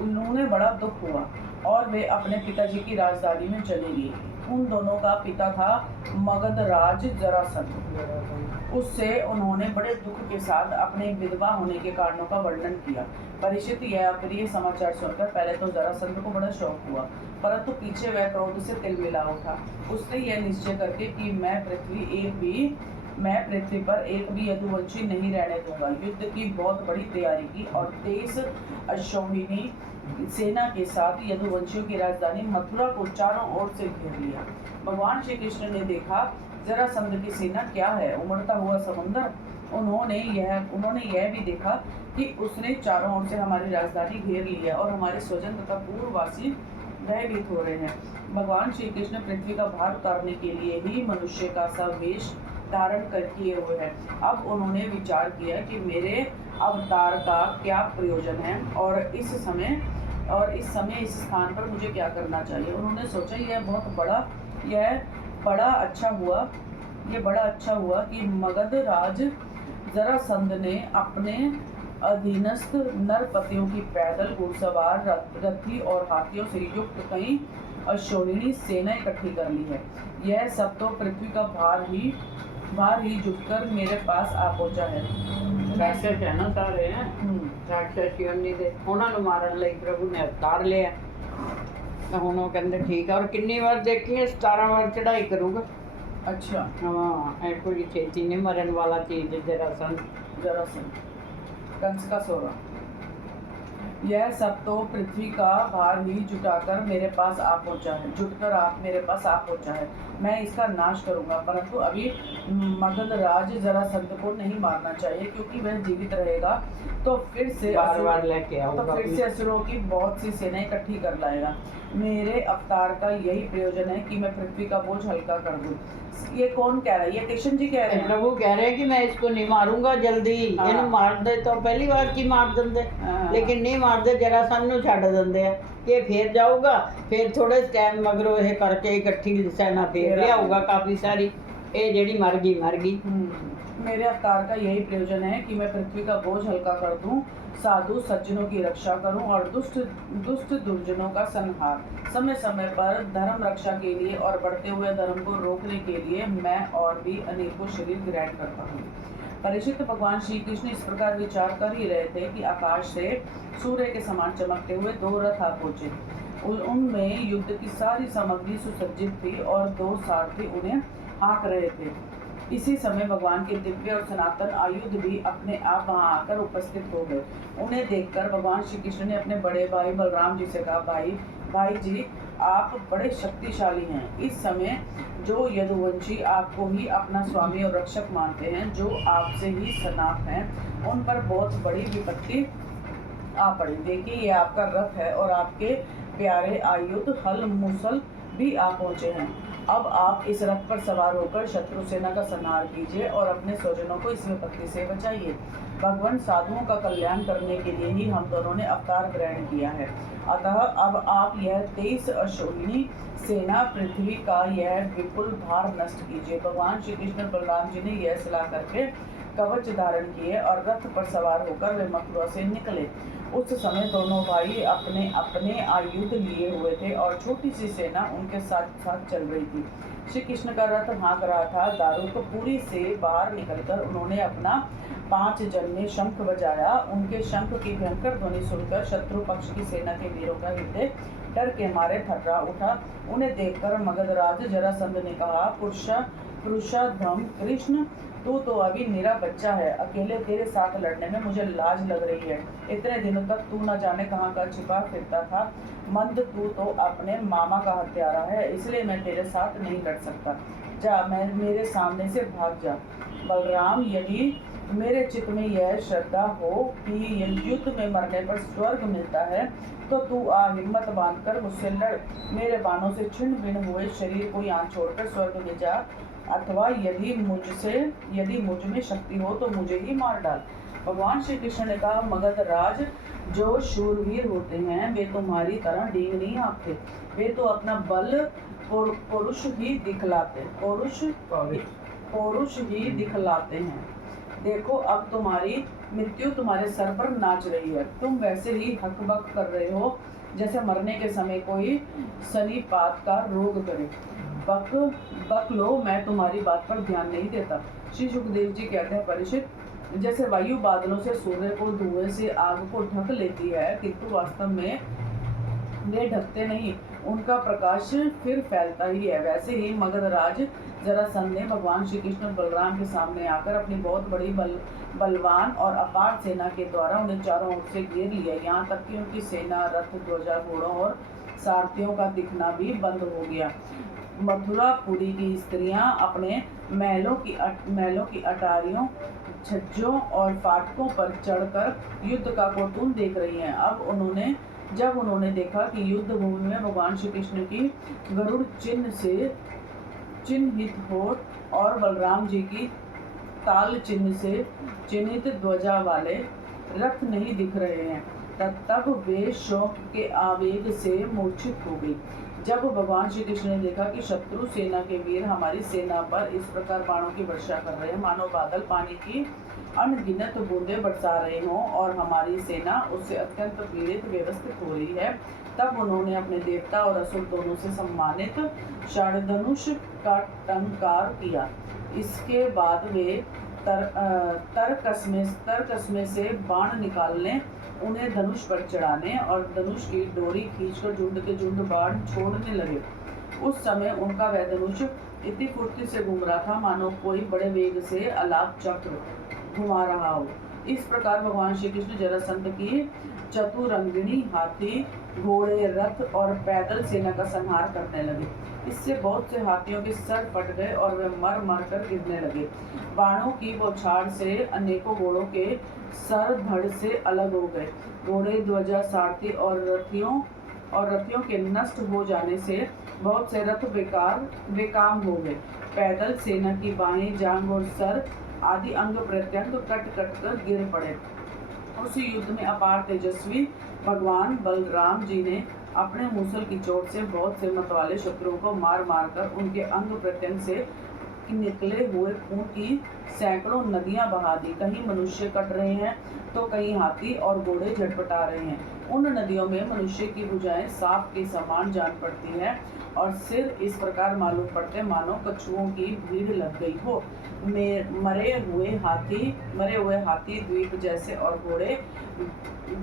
उन्होंने बड़ा दुख हुआ और वे अपने पिताजी की राजधानी में चली गई। उन दोनों का पिता था मगधराज जरासंध। उससे उन्होंने बड़े दुख के साथ अपने विधवा होने के कारणों का वर्णन किया। परिचित यह अप्रिय समाचार सुनकर पहले तो जरासंध को बड़ा शौक हुआ, परंतु पीछे वह क्रोध से तिलमिला उठा। उसने यह निश्चय करके कि मैं पृथ्वी पर एक भी यदुवंशी नहीं रहने दूंगा। युद्ध की बहुत बड़ी तैयारी की और 23 अश्वहिनी सेना के साथ यदुवंशियों की राजधानी मथुरा को चारों ओर से घेर लिया। भगवान श्री कृष्ण ने देखा जरासंध की सेना क्या है, उमड़ता हुआ समुद्र। उन्होंने यह भी देखा कि उसने चारों ओर से हमारी राजधानी घेर लिया और हमारे स्वजन तथा पूर्ववासी भयभीत हो रहे हैं। भगवान श्री कृष्ण पृथ्वी का भार उतारने के लिए ही मनुष्य का सा वेश धारण कर किए हुए हैं। अब उन्होंने विचार किया कि मेरे अवतार का क्या प्रयोजन है और इस समय इस स्थान पर मुझे क्या करना चाहिए। उन्होंने सोचा यह बड़ा अच्छा हुआ कि मगधराज जरासंध ने अपने अधीनस्थ नरपतियों की पैदल घुड़सवार रथी और हाथियों से युक्त कई अश्वहिणी सेना इकट्ठी कर ली है। यह सब तो पृथ्वी का भार ही जुटकर मेरे पास आ पहुंचा है। राक्षस है ना सारे हैं, राक्षस योनि दे ਉਹਨਾਂ ਨੂੰ ਮਾਰਨ ਲਈ ਪ੍ਰਭੂ ਨੇ ਅਵਤਾਰ ਲਿਆ। ਤਾਂ ਹੁਣ ਉਹ ਕਹਿੰਦੇ ਠੀਕ ਆ। ਔਰ ਕਿੰਨੀ ਵਾਰ ਦੇਖੀਏ, 17 ਵਾਰ ਚੜਾਈ ਕਰੂਗਾ। अच्छा हाँ, ऐ कोई छेती नहीं मरन वाला चीज जरासंध। कंस का सोरा। यह सब तो पृथ्वी का भार ही जुटकर आप मेरे पास आ पहुंचा है। मैं इसका नाश करूंगा, परंतु अभी मगधराज जरासंध को नहीं मारना चाहिए, क्योंकि वह जीवित रहेगा तो फिर से बार लेके आऊंगा, तो फिर से असुरों की बहुत सी सेनाएं इकट्ठी कर लाएगा। मेरे अवतार का यही प्रयोजन है कि मैं पृथ्वी का बोझ हल्का कर दूं। ये कौन कह रहा है? ये कृष्ण जी कह रहे हैं। प्रभु कह रहे हैं कि मैं इसको नहीं मारूंगा जल्दी। ਇਹਨੂੰ ਮਾਰ ਦੇ तो पहली बार की मार ਦਿੰਦੇ, लेकिन नहीं मारਦੇ, जरासंध ਨੂੰ ਛੱਡ ਦਿੰਦੇ ਆ। ਇਹ ਫੇਰ ਜਾਊਗਾ, ਫਿਰ ਥੋੜੇ ਟਾਈਮ ਮਗਰੋਂ ਇਹ ਕਰਕੇ ਇਕੱਠੀ ਸੈਨਾ ਫੇਰ ਲਿਆਊਗਾ ਕਾਫੀ ਸਾਰੀ। ਇਹ ਜਿਹੜੀ ਮਰ ਗਈ। मेरे अवतार का यही प्रयोजन है कि मैं पृथ्वी का बोझ हल्का कर दूं, साधु सज्जनों की रक्षा करूं और दुष्ट दुर्जनों का संहार। समय समय पर धर्म रक्षा के लिए और बढ़ते हुए धर्म को रोकने के लिए मैं और भी अनेकों शरीर ग्रहण करता हूँ। परिचित भगवान श्री कृष्ण इस प्रकार विचार कर ही रहे थे कि आकाश से सूर्य के समान चमकते हुए 2 रथ आ पहुंचे। उनमें युद्ध की सारी सामग्री सुसज्जित थी और 2 सारथी उन्हें हाँक रहे थे। इसी समय भगवान के दिव्य और सनातन आयुध भी अपने आप वहां आकर उपस्थित हो गए। उन्हें देखकर भगवान श्री कृष्ण ने अपने बड़े भाई बलराम जी से कहा, भाई जी, आप बड़े शक्तिशाली हैं। इस समय जो यदुवंशी आपको ही अपना स्वामी और रक्षक मानते हैं, जो आपसे ही सनात हैं, उन पर बहुत बड़ी विपत्ति आ पड़ी। देखिए ये आपका रथ है और आपके प्यारे आयुध हल मुसल भी आ पहुंचे हैं। अब आप इस रथ पर सवार होकर शत्रु सेना का संहार कीजिए और अपने स्वजनों को इस विपत्ति से बचाइए। भगवान साधुओं का कल्याण करने के लिए ही हम दोनों ने अवतार ग्रहण किया है। अतः अब आप यह 23 अश्विनी सेना पृथ्वी का यह विपुल भार नष्ट कीजिए। भगवान श्री कृष्ण बलराम जी ने यह सलाह करके कवच धारण किए और रथ पर सवार होकर वे मथुरा से निकले। उस समय दोनों भाई अपने अपने आयुध लिए हुए थे और छोटी सी सेना उनके साथ साथ चल रही थी। श्री कृष्ण का रथ हाँक रहा था। दारुकपुरी से बाहर निकलकर उन्होंने अपना 5 जन्य शंख बजाया। उनके शंख की भयंकर ध्वनि सुनकर शत्रु पक्ष की सेना के वीरों का हृदय डर के मारे थर्रा उठा। उन्हें देखकर मगधराज जरासंध ने कहा, पुरुषोत्तम कृष्ण, तू तो अभी निरा बच्चा है। अकेले तेरे साथ लड़ने में मुझे लाज लग रही है। इतने दिनों तक तू न जाने कहाँ का छिपा फिरता था। मंद तू तो अपने मामा का हत्यारा है, इसलिए मैं तेरे साथ नहीं लड़ सकता। जा, मैं मेरे सामने से भाग जा। बलराम, यदि मेरे चित्त में यह श्रद्धा हो कि युद्ध में मरने पर स्वर्ग मिलता है, तो तू हिम्मत बांधकर मुझसे लड़। मेरे बाणों से छिन्न भिन्न हुए शरीर को यहाँ छोड़कर स्वर्ग में जा, अथवा यदि मुझ में शक्ति हो तो मुझे ही मार डाल। भगवान श्री कृष्ण ने कहा, मगधराज, जो शूरवीर होते हैं वे तुम्हारी तरह डींग नहीं हाँकते। वे तो अपना बल पौरुष ही दिखलाते हैं। देखो, अब तुम्हारी मृत्यु तुम्हारे सर पर नाच रही है। तुम वैसे ही हकबक कर रहे हो जैसे मरने के समय कोई सनीपात का रोग करे। बक लो, मैं तुम्हारी बात पर ध्यान नहीं देता। श्री सुखदेव जी कहते हैं, परीक्षित, जैसे वायु बादलों से सूर्य को धुएं से आग को ढक लेती है, किंतु वास्तव में वे ढकते नहीं, उनका प्रकाश फिर फैलता ही है, वैसे ही मगधराज जरासंध ने भगवान श्री कृष्ण बलराम के सामने आकर अपनी बहुत बड़ी बलवान और अपार सेना के द्वारा उन्हें चारों ओर से घेर लिया। यहाँ तक कि उनकी सेना, रथ, ध्वजा, घोड़ों और सारथियों का दिखना भी बंद हो गया। मथुरापुरी की स्त्रियां अपने महलों की अटारियों, छज्जों और फाटकों पर चढ़कर युद्ध का कौतून देख रही हैं। जब उन्होंने देखा कि युद्ध भूमि में भगवान श्री कृष्ण की गरुड़ चिन्ह से चिन्हित हो और बलराम जी की ताल चिन्ह से चिन्हित ध्वजा वाले रथ नहीं दिख रहे हैं, तब वे शोक के आवेग से मूर्छित हो गई। जब भगवान श्री कृष्ण ने देखा कि शत्रु सेना के वीर हमारी सेना पर इस प्रकार बाणों की वर्षा कर रहे हैं, मानो बादल पानी की अनगिनत बूंदें बरसा रहे हों और हमारी सेना उससे अत्यंत पीड़ित व्यवस्थित हो रही है, तब उन्होंने अपने देवता और असुर दोनों से सम्मानित षाढ़धनुष का टंकार किया। इसके बाद वे तरकस्मे से बाण निकालने, उन्हें धनुष पर चढ़ाने और धनुष की डोरी खींचकर झुंड के झुंड बाण छोड़ने लगे। उस समय उनका वह धनुष इतनी फुर्ती से घूम रहा था मानो कोई बड़े वेग से अलाप चक्र घुमा रहा हो। इस प्रकार भगवान श्री कृष्ण जरासंध की चतुरंगिणी हाथी, घोड़े, रथ और पैदल सेना का संहार करने लगे। इससे बहुत से हाथियों के सर फट गए और वे मर मर कर गिरने लगे। बाणों की बौछार से अनेकों घोड़ों के सर धड़ से अलग हो गए। घोड़े, ध्वजा, सारथी और रथियों के नष्ट हो जाने से बहुत से रथ बेकाम हो गए। पैदल सेना की बाहें, जांग और सर आदि अंग प्रत्यंग कट कर गिर पड़े। उस युद्ध में अपार तेजस्वी भगवान बलराम जी ने अपने मूसल की चोट से बहुत से मतवाले शत्रुओं को मार कर उनके अंग प्रत्यंग से निकले हुए खून की सैकड़ों नदियां बहा दी। कहीं मनुष्य कट रहे हैं तो कहीं हाथी और घोड़े झटपटा रहे हैं। उन नदियों में मनुष्य की भुजाएं सांप के समान जान पड़ती है और सिर इस प्रकार मालूम पड़ते मानो कछुओं की भीड़ लग गई हो। मरे हुए हाथी द्वीप जैसे और घोड़े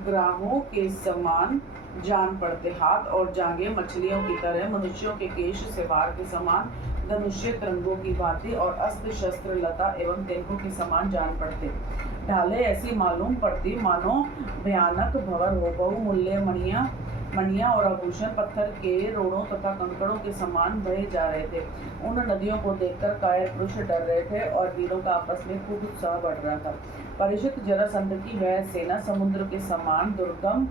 ग्राहों के समान जान पड़ते। हाथ और जांघें मछलियों की तरह, मनुष्यों के केश सेवार के समान, धनुष्य तरंगों की भांति और अस्त्र शस्त्र लता एवं तेंदुओं के समान जान पड़ते। ढालें ऐसी मालूम पड़ती मानो भयानक भंवर हो। बहुमूल्य मणियां मणियां और आभूषण पत्थर के रोड़ों तथा कंकड़ों के समान बहे जा रहे थे। उन नदियों को देखकर कायर पुरुष डर रहे थे और वीरों का आपस में खूब उत्साह बढ़ रहा था। परीक्षित जरासंध की वह सेना समुद्र के समान दुर्गम,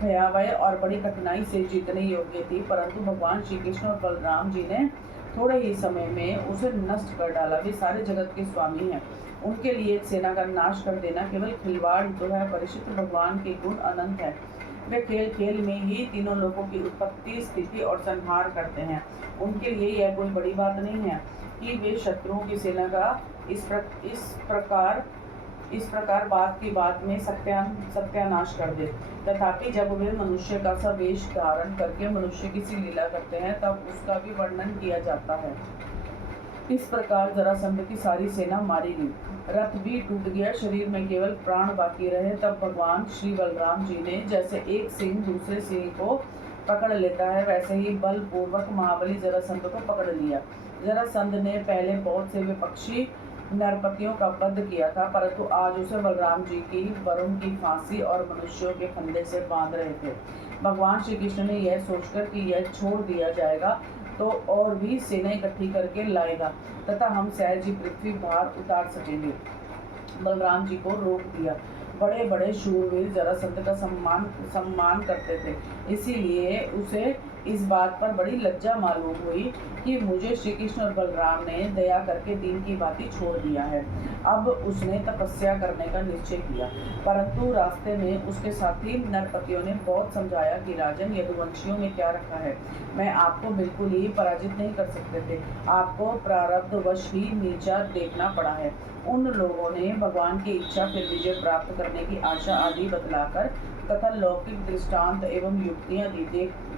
भयावह और बड़ी कठिनाई से जीतने योग्य थी, परंतु भगवान श्री कृष्ण और बलराम जी ने थोड़े ही समय में उसे नष्ट कर डाला। वे सारे जगत के स्वामी हैं, उनके लिए एक सेना का नाश कर देना केवल खिलवाड़ तो है। परीक्षित, भगवान के गुण अनंत है। वे खेल खेल में ही तीनों लोगों की उत्पत्ति, स्थिति और संहार करते हैं। उनके लिए यह कोई बड़ी बात नहीं है कि वे शत्रुओं की सेना का इस प्रकार बात की बात में सत्यानाश कर दे। तथापि जब वे मनुष्य का सा वेश धारण करके मनुष्य की सी लीला करते हैं, तब उसका भी वर्णन किया जाता है। इस प्रकार जरासंध की सारी सेना मारी गई, रथ भी टूट गया, शरीर में केवल प्राण बाकी रहे। तब भगवान श्री बलराम जी ने जैसे एक सिंह दूसरे सिंह को पकड़ लेता है, वैसे ही बलपूर्वक महाबली जरासंध को पकड़ लिया। जरासंध ने पहले बहुत से विपक्षी नरपतियों का वध किया था, परंतु आज उसे बलराम जी की वरुण की फांसी और मनुष्यों के फंदे से बांध रहे थे। भगवान श्री कृष्ण ने यह सोचकर कि यह छोड़ दिया जाएगा तो और भी सेना इकट्ठी करके लाएगा तथा हम सहज ही पृथ्वी भार उतार सकेंगे, बलराम जी को रोक दिया। बड़े बड़े शूरवीर जरासंध का सम्मान करते थे, इसीलिए उसे इस बात पर बड़ी लज्जा मालूम हुई कि मुझे श्री कृष्ण और बलराम ने दया करके दीन की बातें छोड़ दिया है। अब उसने तपस्या करने का निश्चय किया, परंतु रास्ते में उसके साथी नरपतियों ने बहुत समझाया कि राजन, यदुवंशियों में क्या रखा है, मैं आपको बिल्कुल ही पराजित नहीं कर सकते थे, आपको प्रारब्धवश ही नीचा देखना पड़ा है। उन लोगों ने भगवान की इच्छा फिर विजय प्राप्त करने की आशा आदि बतलाकर तथा लौकिक दृष्टांत एवं युक्तियां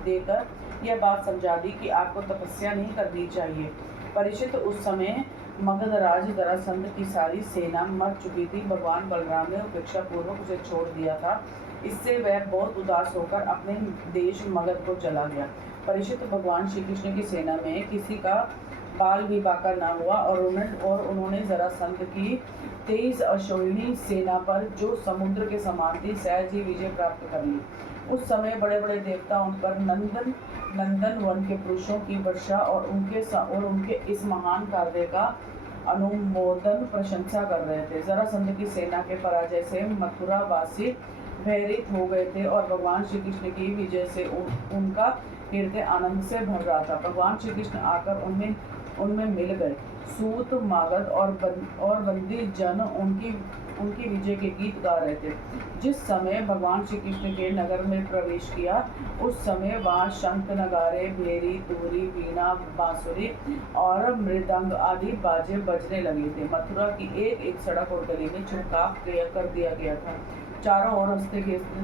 देकर यह बात समझा दी कि आपको तपस्या नहीं करनी चाहिए। परीक्षित, उस समय मगधराज जरासंध की सारी सेना मर चुकी थी। भगवान बलराम ने उपेक्षा पूर्वक उसे छोड़ दिया था, इससे वह बहुत उदास होकर अपने देश मगध को चला गया। परीक्षित, भगवान श्री कृष्ण की सेना में किसी का बाल भी बाका न हुआ और उन्होंने जरासंध की 23 अश्विनी सेना पर, जो समुद्र के समान थी, सहज ही विजय प्राप्त कर ली। उस समय बड़े बड़े देवता उन पर नंदन वन के पुरुषों की वर्षा और उनके इस महान कार्य का अनुमोदन प्रशंसा कर रहे थे। जरासंध की सेना के पराजय से मथुरावासी भयभीत हो गए थे और भगवान श्री कृष्ण की विजय से उनका हृदय आनंद से भर रहा था। भगवान श्री कृष्ण आकर उनमें मिल गए। सूत, मागध और बंदी जन उनकी विजय के गीत गा रहे थे। जिस समय भगवान श्री कृष्ण के नगर में प्रवेश किया, उस समय वहाँ शंख, नगारे, भेरी, तुरी, वीणा, बांसुरी और मृदंग आदि बाजे बजने लगे थे। मथुरा की एक एक सड़क और गली में छिड़काव कर दिया गया था। चारों ओर हंसते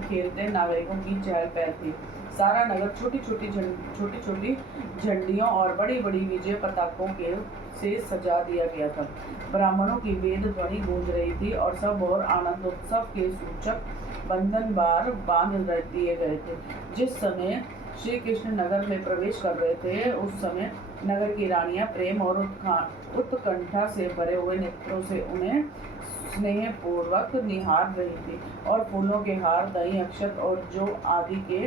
खेलते नागरिकों की चहल पहल थी। सारा नगर छोटी छोटी झंडियों और बड़ी बड़ी विजय पताकों से सजा दिया गया था। ब्राह्मणों की वेद ध्वनि गूंज रही थी और सब और आनंद उत्सव के सूचक बंधन बार बांध दिए गए थे। जिस समय श्री कृष्ण नगर में प्रवेश कर रहे थे, उस समय नगर की रानियां प्रेम और उत्कंठा से भरे हुए नेत्रों से उन्हें स्नेह पूर्वक निहार रही थी और फूलों के हार, दही, अक्षत और जो आदि के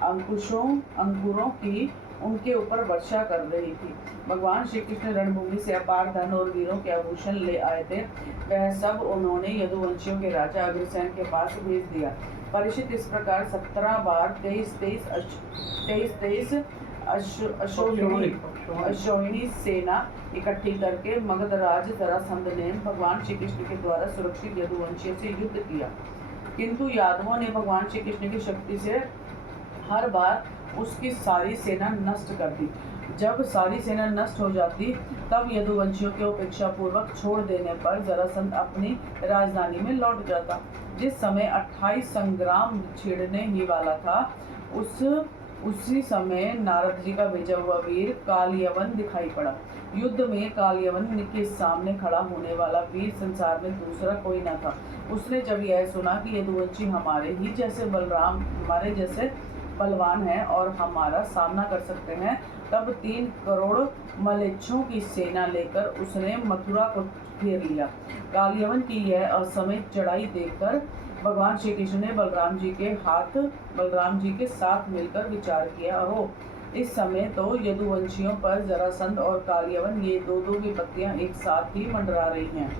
अंकुरों की उनके ऊपर वर्षा कर रही थी। भगवान श्री कृष्ण रणभूमि से अपार धन और वीरों के आभूषण ले आए थे। वह सब उन्होंने यदुवंशियों के राजा अग्रसेन के पास भेज दिया। परीक्षित, इस प्रकार 17 बार 23 अश्विनी सेना इकट्ठी करके मगधराज जरासंध ने भगवान श्री कृष्ण के द्वारा सुरक्षित यदुवंशियों से युद्ध किया, किंतु यादवों ने भगवान श्री कृष्ण की शक्ति से हर बार उसकी सारी सेना नष्ट कर दी। जब सारी सेना नष्ट हो जाती, तब यदुवंशियों के उपेक्षा पूर्वक छोड़ देने पर जरासंध अपनी राजधानी में लौट जाता। जिस समय 28 संग्राम छिड़ने ही वाला था, उसी समय नारद जी का भेजा हुआ वीर कालयवन दिखाई पड़ा। युद्ध में कालयवन के सामने खड़ा होने वाला वीर संसार में दूसरा कोई न था। उसने जब यह सुना कि यदुवंशी हमारे जैसे बलवान है और हमारा सामना कर सकते हैं, तब 3 करोड़ मलेच्छों की सेना लेकर उसने मथुरा को घेर लिया। कालयवन की यह असमय चढ़ाई देखकर भगवान श्री कृष्ण ने बलराम जी के साथ मिलकर विचार किया हो। इस समय तो यदुवंशियों पर जरासंध और कालयवन ये दो विपत्तियां एक साथ ही मंडरा रही हैं।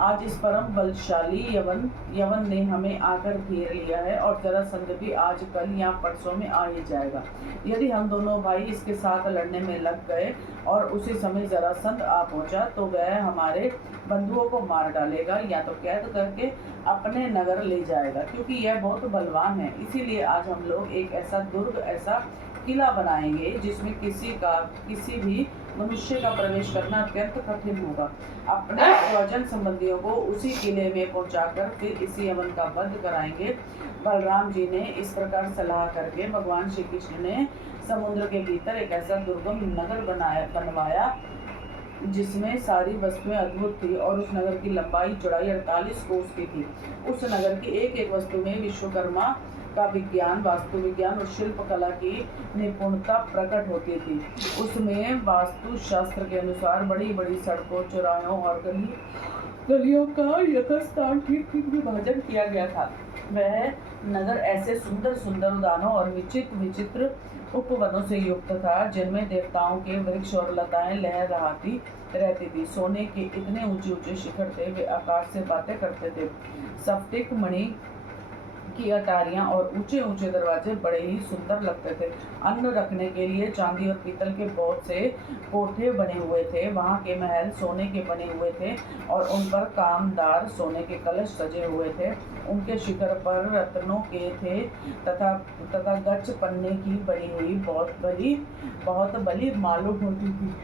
आज इस परम बलशाली यवन ने हमें आकर घेर लिया है और जरासंध भी आज कल या परसों में आ ही जाएगा। यदि हम दोनों भाई इसके साथ लड़ने में लग गए और उसी समय जरासंध आ पहुंचा तो वह हमारे बंधुओं को मार डालेगा या तो कैद करके अपने नगर ले जाएगा, क्योंकि यह बहुत बलवान है। इसीलिए आज हम लोग एक ऐसा दुर्ग, ऐसा किला बनाएंगे जिसमें किसी भी मनुष्य का प्रवेश करना अत्यंत कठिन होगा। अपने स्वजन संबंधियों को उसी किले में पहुंचाकर फिर इसी यवन का वध कराएंगे। बलराम जी ने इस प्रकार सलाह करके भगवान श्री कृष्ण ने समुद्र के भीतर एक ऐसा दुर्गम नगर बनवाया जिसमें सारी वस्तुएं अद्भुत थी और उस नगर की लंबाई चौड़ाई 48 कोस की थी। उस नगर की एक एक वस्तु में विश्वकर्मा का विज्ञान, वास्तु विज्ञान और शिल्प कला की निपुणता प्रकट होती थी। उसमें वास्तु शास्त्र के अनुसार बड़ी बड़ी सड़कों, चौराहों और गलियों का यथास्थान ठीक विभाजन किया गया था। वह नगर ऐसे सुंदर सुंदर उद्यानों और विचित्र उपवनों से युक्त था जिनमें देवताओं के वृक्ष और लताएं लहर रहती थी। सोने के इतने ऊंचे ऊंचे शिखर थे, वे आकाश से बातें करते थे। स्फटिक मणि की अटारियां और ऊंचे ऊंचे दरवाजे बड़े ही सुंदर लगते थे। अन्न रखने के लिए चांदी और पीतल के बहुत से कोठे बने हुए थे। वहां के महल सोने के बने हुए थे और उन पर कामदार सोने के कलश सजे हुए थे। उनके शिखर पर रत्नों के थे तथा गच्छ पन्ने की बनी हुई बहुत बड़ी मालूम होती थी।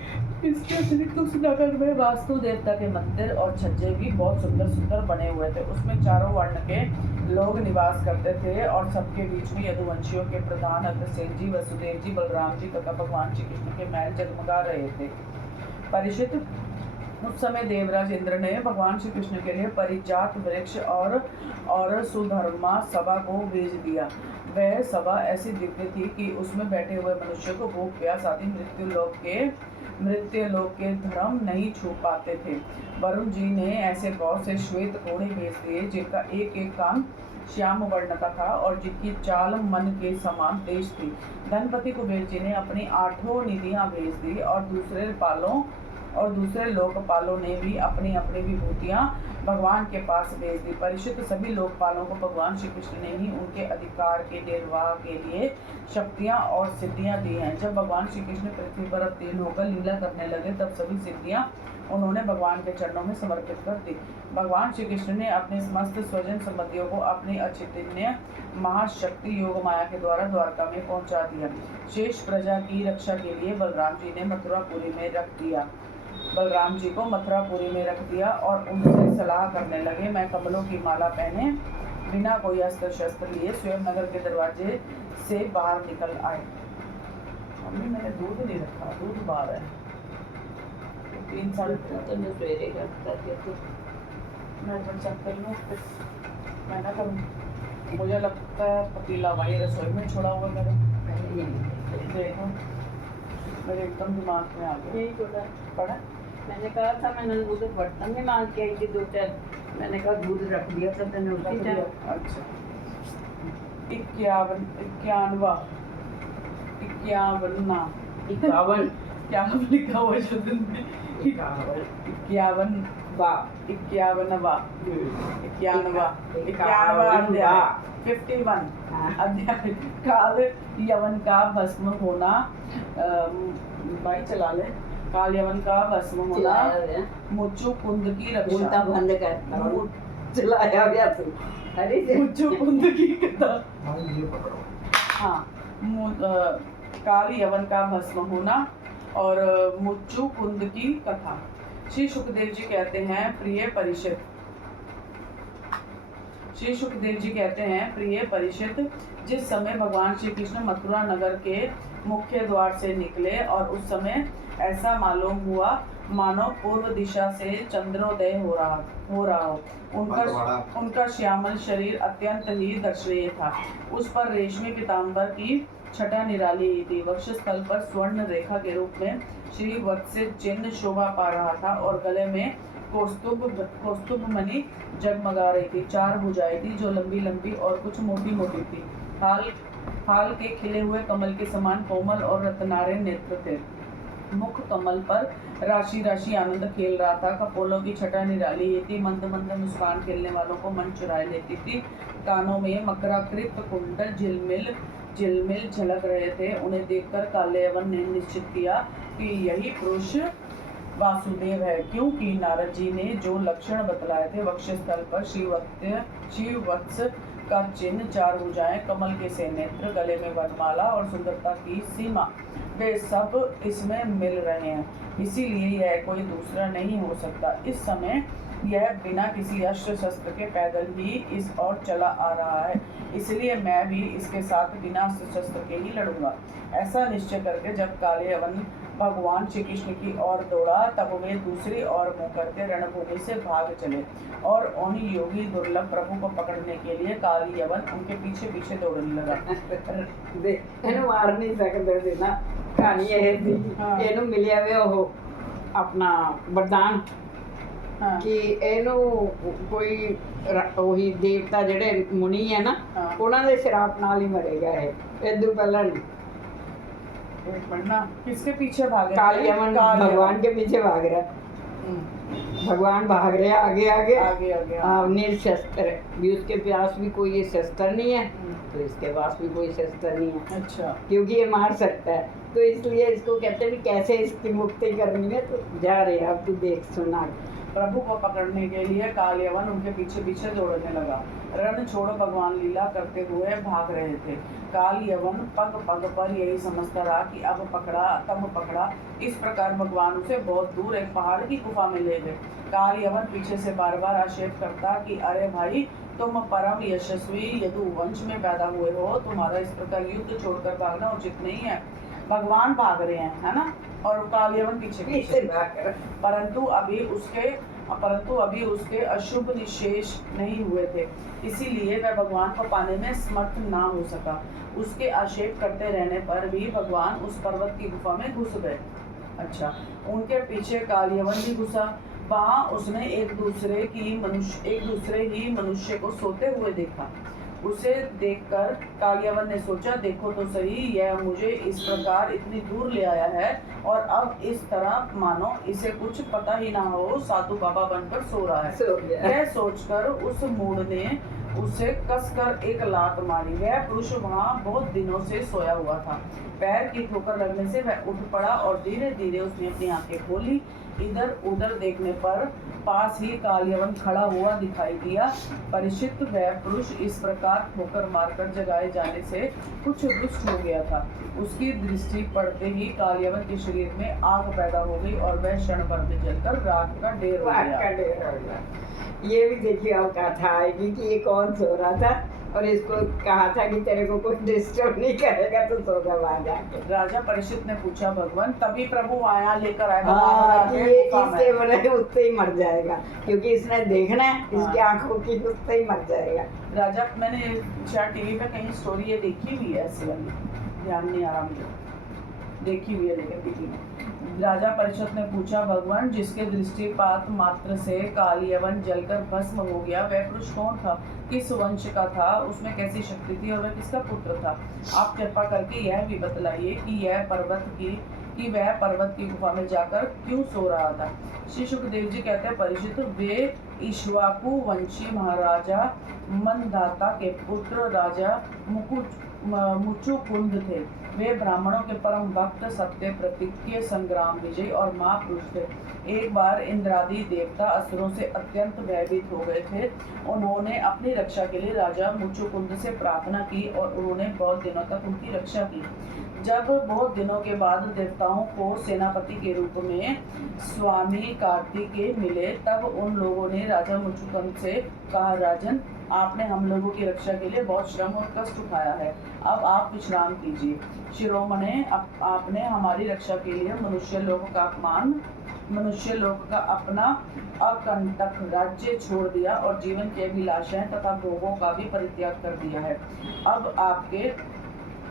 इसके अतिरिक्त उस नगर में वास्तु देवता के मंदिर और छज्जे भी बहुत सुंदर सुंदर बने हुए थे। उसमें चारों वर्ण के लोग निवास करते थे और सबके बीच में यदुवंशियों के प्रधान अग्रसेन जी, वसुदेव जी, बलराम जी तथा भगवान श्री कृष्ण के महल जगमगा रहे थे। परीक्षित, उस समय देवराज इंद्र ने भगवान श्री कृष्ण के लिए परिजात वृक्ष और सुधर्मा सभा को भेज दिया। वह सभा ऐसी दिव्य थी कि उसमें बैठे हुए मनुष्य को भूख, प्यास आदि मृत्यु लोक के धर्म नहीं छू पाते थे। वरुण जी ने ऐसे बहुत से श्वेत घोड़े भेज दिए जिनका एक एक कान श्याम वर्ण का था और जिनकी चाल मन के समान तेज थी। धनपति कुबेर जी ने अपनी 8 निधियां भेज दी और दूसरे लोकपालों ने भी अपनी अपनी विभूतियां भगवान के पास भेज दी। परिचित, सभी लोकपालों को भगवान श्री कृष्ण ने ही उनके अधिकार के निर्वाह के लिए शक्तियां और सिद्धियां दी हैं। जब भगवान श्री कृष्ण पृथ्वी पर अवतीर्ण होकर लीला करने लगे तब सभी सिद्धियां उन्होंने भगवान के चरणों में समर्पित कर दी। भगवान श्री कृष्ण ने अपने समस्त स्वजन संबंधियों को अपनी अचिंतनीय महाशक्ति योग माया के द्वारा द्वारका में पहुंचा दिया। शेष प्रजा की रक्षा के लिए बलराम जी को मथुरापुरी में रख दिया और उनसे सलाह करने लगे। मैं कमलों की माला पहने बिना कोई अस्त्र शस्त्र लिए स्वयं नगर के दरवाजे से बाहर निकल आए। मम्मी, मैंने दूध नहीं रखा, दूध बाहर है। 3 साल मैं चेक कर लूँ, मैं ना करूँ। मुझे लगता है पतीला वही रसोई में छोड़ा हुआ मेरे। देखो मेरे एकदम दिमाग में आ गया। पढ़ा मैंने कहा था, मैंने दूध बर्तन में मांग के आई थी 2-4। मैंने कहा दूध रख दिया था मैंने उसी टाइम। अच्छा, 51 लिखा हुआ है जो दिन में 51 अध्याय। काल यवन का भस्म होना, भाई चला ले। काल यवन का भस्म होना, मुच्चु कुंद की रक्षा, बंद कर चलाया गया तू। अरे मुच्चु कुंद की कथा। हाँ, काल यवन का भस्म होना और मुच्चु कुंद की कथा। श्री सुखदेव जी कहते हैं, प्रिय परीक्षित, जिस समय भगवान श्री कृष्ण मथुरा नगर के मुख्य द्वार से निकले और उस समय ऐसा मालूम हुआ मानो पूर्व दिशा से चंद्रोदय हो रहा हो। उनका श्यामल शरीर अत्यंत ही दर्शनीय था। उस पर रेशमी पीताम्बर की छटा निराली हुई थी। वक्षस्थल पर स्वर्ण रेखा के रूप में श्री वत्स चिन्ह शोभा पा रहा था और गले में कौस्तुभ मणि जगमगा रही थी। 4 भुजाएं थी जो लंबी लंबी और कुछ मोटी मोटी थी। हाल के खिले हुए कमल के समान कोमल और रत्नारे नेत्र थे। मुख कमल पर राशि राशि आनंद खेल रहा था। कपोलों की छटा निराली ही थी। मंद मंद मुस्कान खेलने वालों को मन चुराए लेती थी। कानों में मकराकृत कुंडल झिलमिल झिलमिल झलक रहे थे। उन्हें देखकर कालयवन ने निश्चित किया कि यही पुरुष वासुदेव है, क्योंकि नारद जी ने जो लक्षण बतलाए थे, वक्षस्थल पर श्रीवत्स का चिन्ह, 4 भुजाएं, कमल के से नेत्र, गले में वनमाला और सुंदरता की सीमा, वे सब इसमें मिल रहे हैं। इसीलिए यह कोई दूसरा नहीं हो सकता। इस समय यह बिना किसी अस्त्र शस्त्र के पैदल ही इस ओर चला आ रहा है, इसलिए मैं भी इसके साथ बिना अस्त्र शस्त्र के ही लड़ूंगा। ऐसा निश्चय करके जब कालयवन भगवान श्री कृष्ण की ओर दौड़ा, तब वे दूसरी ओर मुंह करके रणभूमि से भाग चले और उन योगी दुर्लभ प्रभु को पकड़ने के लिए कालयवन उनके पीछे पीछे दौड़ने लगा। ਇਹਨੂੰ ਮਾਰ ਨਹੀਂ ਸਕਦੇ ਸੀ ਨਾ। ਕਹਾਣੀ ਇਹ ਸੀ ਇਹਨੂੰ ਮਿਲਿਆ ਵੇ ਉਹ ਆਪਣਾ ਵਰਦਾਨ ਕਿ ਇਹਨੂੰ ਕੋਈ ਉਹੀ ਦੇਵਤਾ ਜਿਹੜੇ ਮੁਨੀ ਹੈ ਨਾ, ਉਹਨਾਂ ਦੇ ਸ਼ਰਾਪ ਨਾਲ ਹੀ ਮਰੇਗਾ ਇਹ। ਇਦੋਂ ਪਹਿਲਾਂ ਨਹੀਂ। किसके पीछे भागे? कालयवन भगवान के पीछे भाग रहा। भगवान भाग रहे आगे आगे आगे आगे। हाँ, निरशस्त्र भी, उसके पास भी कोई ये शस्त्र नहीं है, तो इसके पास भी कोई शस्त्र नहीं है। अच्छा। क्योंकि ये मार सकता है, तो इसलिए इसको कहते हैं भी कैसे इसकी मुक्ति करनी है। तो जा रहे हैं, अब तू देख सुना। प्रभु को पकड़ने के लिए कालयवन उनके पीछे पीछे दौड़ने लगा। रण छोड़ भगवान लीला करते हुए भाग रहे थे। कालयवन पग पग पर यही समझता रहा कि अब पकड़ा तब पकड़ा। इस प्रकार भगवान उसे बहुत दूर एक पहाड़ की गुफा में ले गए। कालयवन पीछे से बार बार आक्षेप करता कि अरे भाई, तुम परम यशस्वी यदुवंश में पैदा हुए हो, तुम्हारा इस प्रकार युद्ध छोड़कर भागना उचित नहीं है। भगवान भाग रहे हैं, है ना, और कालयवन पीछे पीछे। परंतु अभी उसके अशुभ निशेष नहीं हुए थे, इसीलिए वह भगवान को पाने में समर्थ ना हो सका। उसके आक्षेप करते रहने पर भी भगवान उस पर्वत की गुफा में घुस गए। अच्छा, उनके पीछे कालयवन भी घुसा। वहां उसने एक दूसरे ही मनुष्य को सोते हुए देखा। उसे देखकर कालयवन ने सोचा, देखो तो सही, यह मुझे इस प्रकार इतनी दूर ले आया है और अब इस तरह मानो इसे कुछ पता ही ना हो, साधु बाबा बनकर सो रहा है। यह सोचकर उस मूढ़ ने उसे कसकर एक लात मारी। वह पुरुष वहां बहुत दिनों से सोया हुआ था। पैर की ठोकर लगने से वह उठ पड़ा और धीरे धीरे उसने अपनी आंखें खोली। इधर उधर देखने पर पास ही कालयवन खड़ा हुआ दिखाई दिया। परीक्षित, वह पुरुष इस प्रकार ठोकर मारकर जगाए जाने से कुछ रुष्ट हो गया था। उसकी दृष्टि पड़ते ही कालयवन के शरीर में आग पैदा हो गई और वह क्षण भर में जलकर राख का ढेर हो गया। ये भी देखिए अब कथा आएगी कि ये कौन सो रहा था और इसको कहा था कि तेरे को कोई डिस्टर्ब नहीं करेगा, तो सो जा वहां जाके। राजा परीक्षित ने पूछा, भगवान, तभी प्रभु आया लेकर आए। ये इससे बड़े उससे ही मर जाएगा, क्योंकि इसने देखना है, इसकी आंखों की, उससे ही मर जाएगा। राजा, मैंने शायद टीवी पे कहीं स्टोरी ये देखी हुई है, ऐसी वाली, ध्यान नहीं आ रहा मुझे, देखी हुई है लेकिन टीवी में। राजा परीक्षित ने पूछा, भगवान, जिसके दृष्टिपात मात्र से कालयवन जलकर भस्म हो गया, वह पुरुष कौन था, किस वंश का था, उसमें कैसी शक्ति थी और वह किसका पुत्र था? आप कृपा करके यह भी बतलाइए कि वह पर्वत की गुफा में जाकर क्यों सो रहा था। श्री सुखदेव जी कहते हैं, परीक्षित, वे इक्ष्वाकु वंशी महाराजा मनदाता के पुत्र राजा मुचुकुंद थे। वे ब्राह्मणों के परम भक्त, सत्य प्रतिज्ञ, संग्राम विजय और महापुरुष थे। एक बार इंद्रादि देवता असुरों से अत्यंत भयभीत हो गए थे। उन्होंने अपनी रक्षा के लिए राजा मुचुकुंद से प्रार्थना की और उन्होंने बहुत दिनों तक उनकी रक्षा की। जब बहुत दिनों के बाद देवताओं को सेनापति के रूप में स्वामी कार्तिकेय मिले, तब उन लोगों ने राजा मुचुकुंद से कहा, राजन, आपने हम लोगों की रक्षा के लिए बहुत श्रम और कष्ट उठाया है, अब आप विश्राम कीजिए। शिरोमणे, आपने हमारी रक्षा के लिए मनुष्य लोक का अपना अकंटक राज्य छोड़ दिया और जीवन की अभिलाषाएं तथा भोगों का भी परित्याग कर दिया है। अब आपके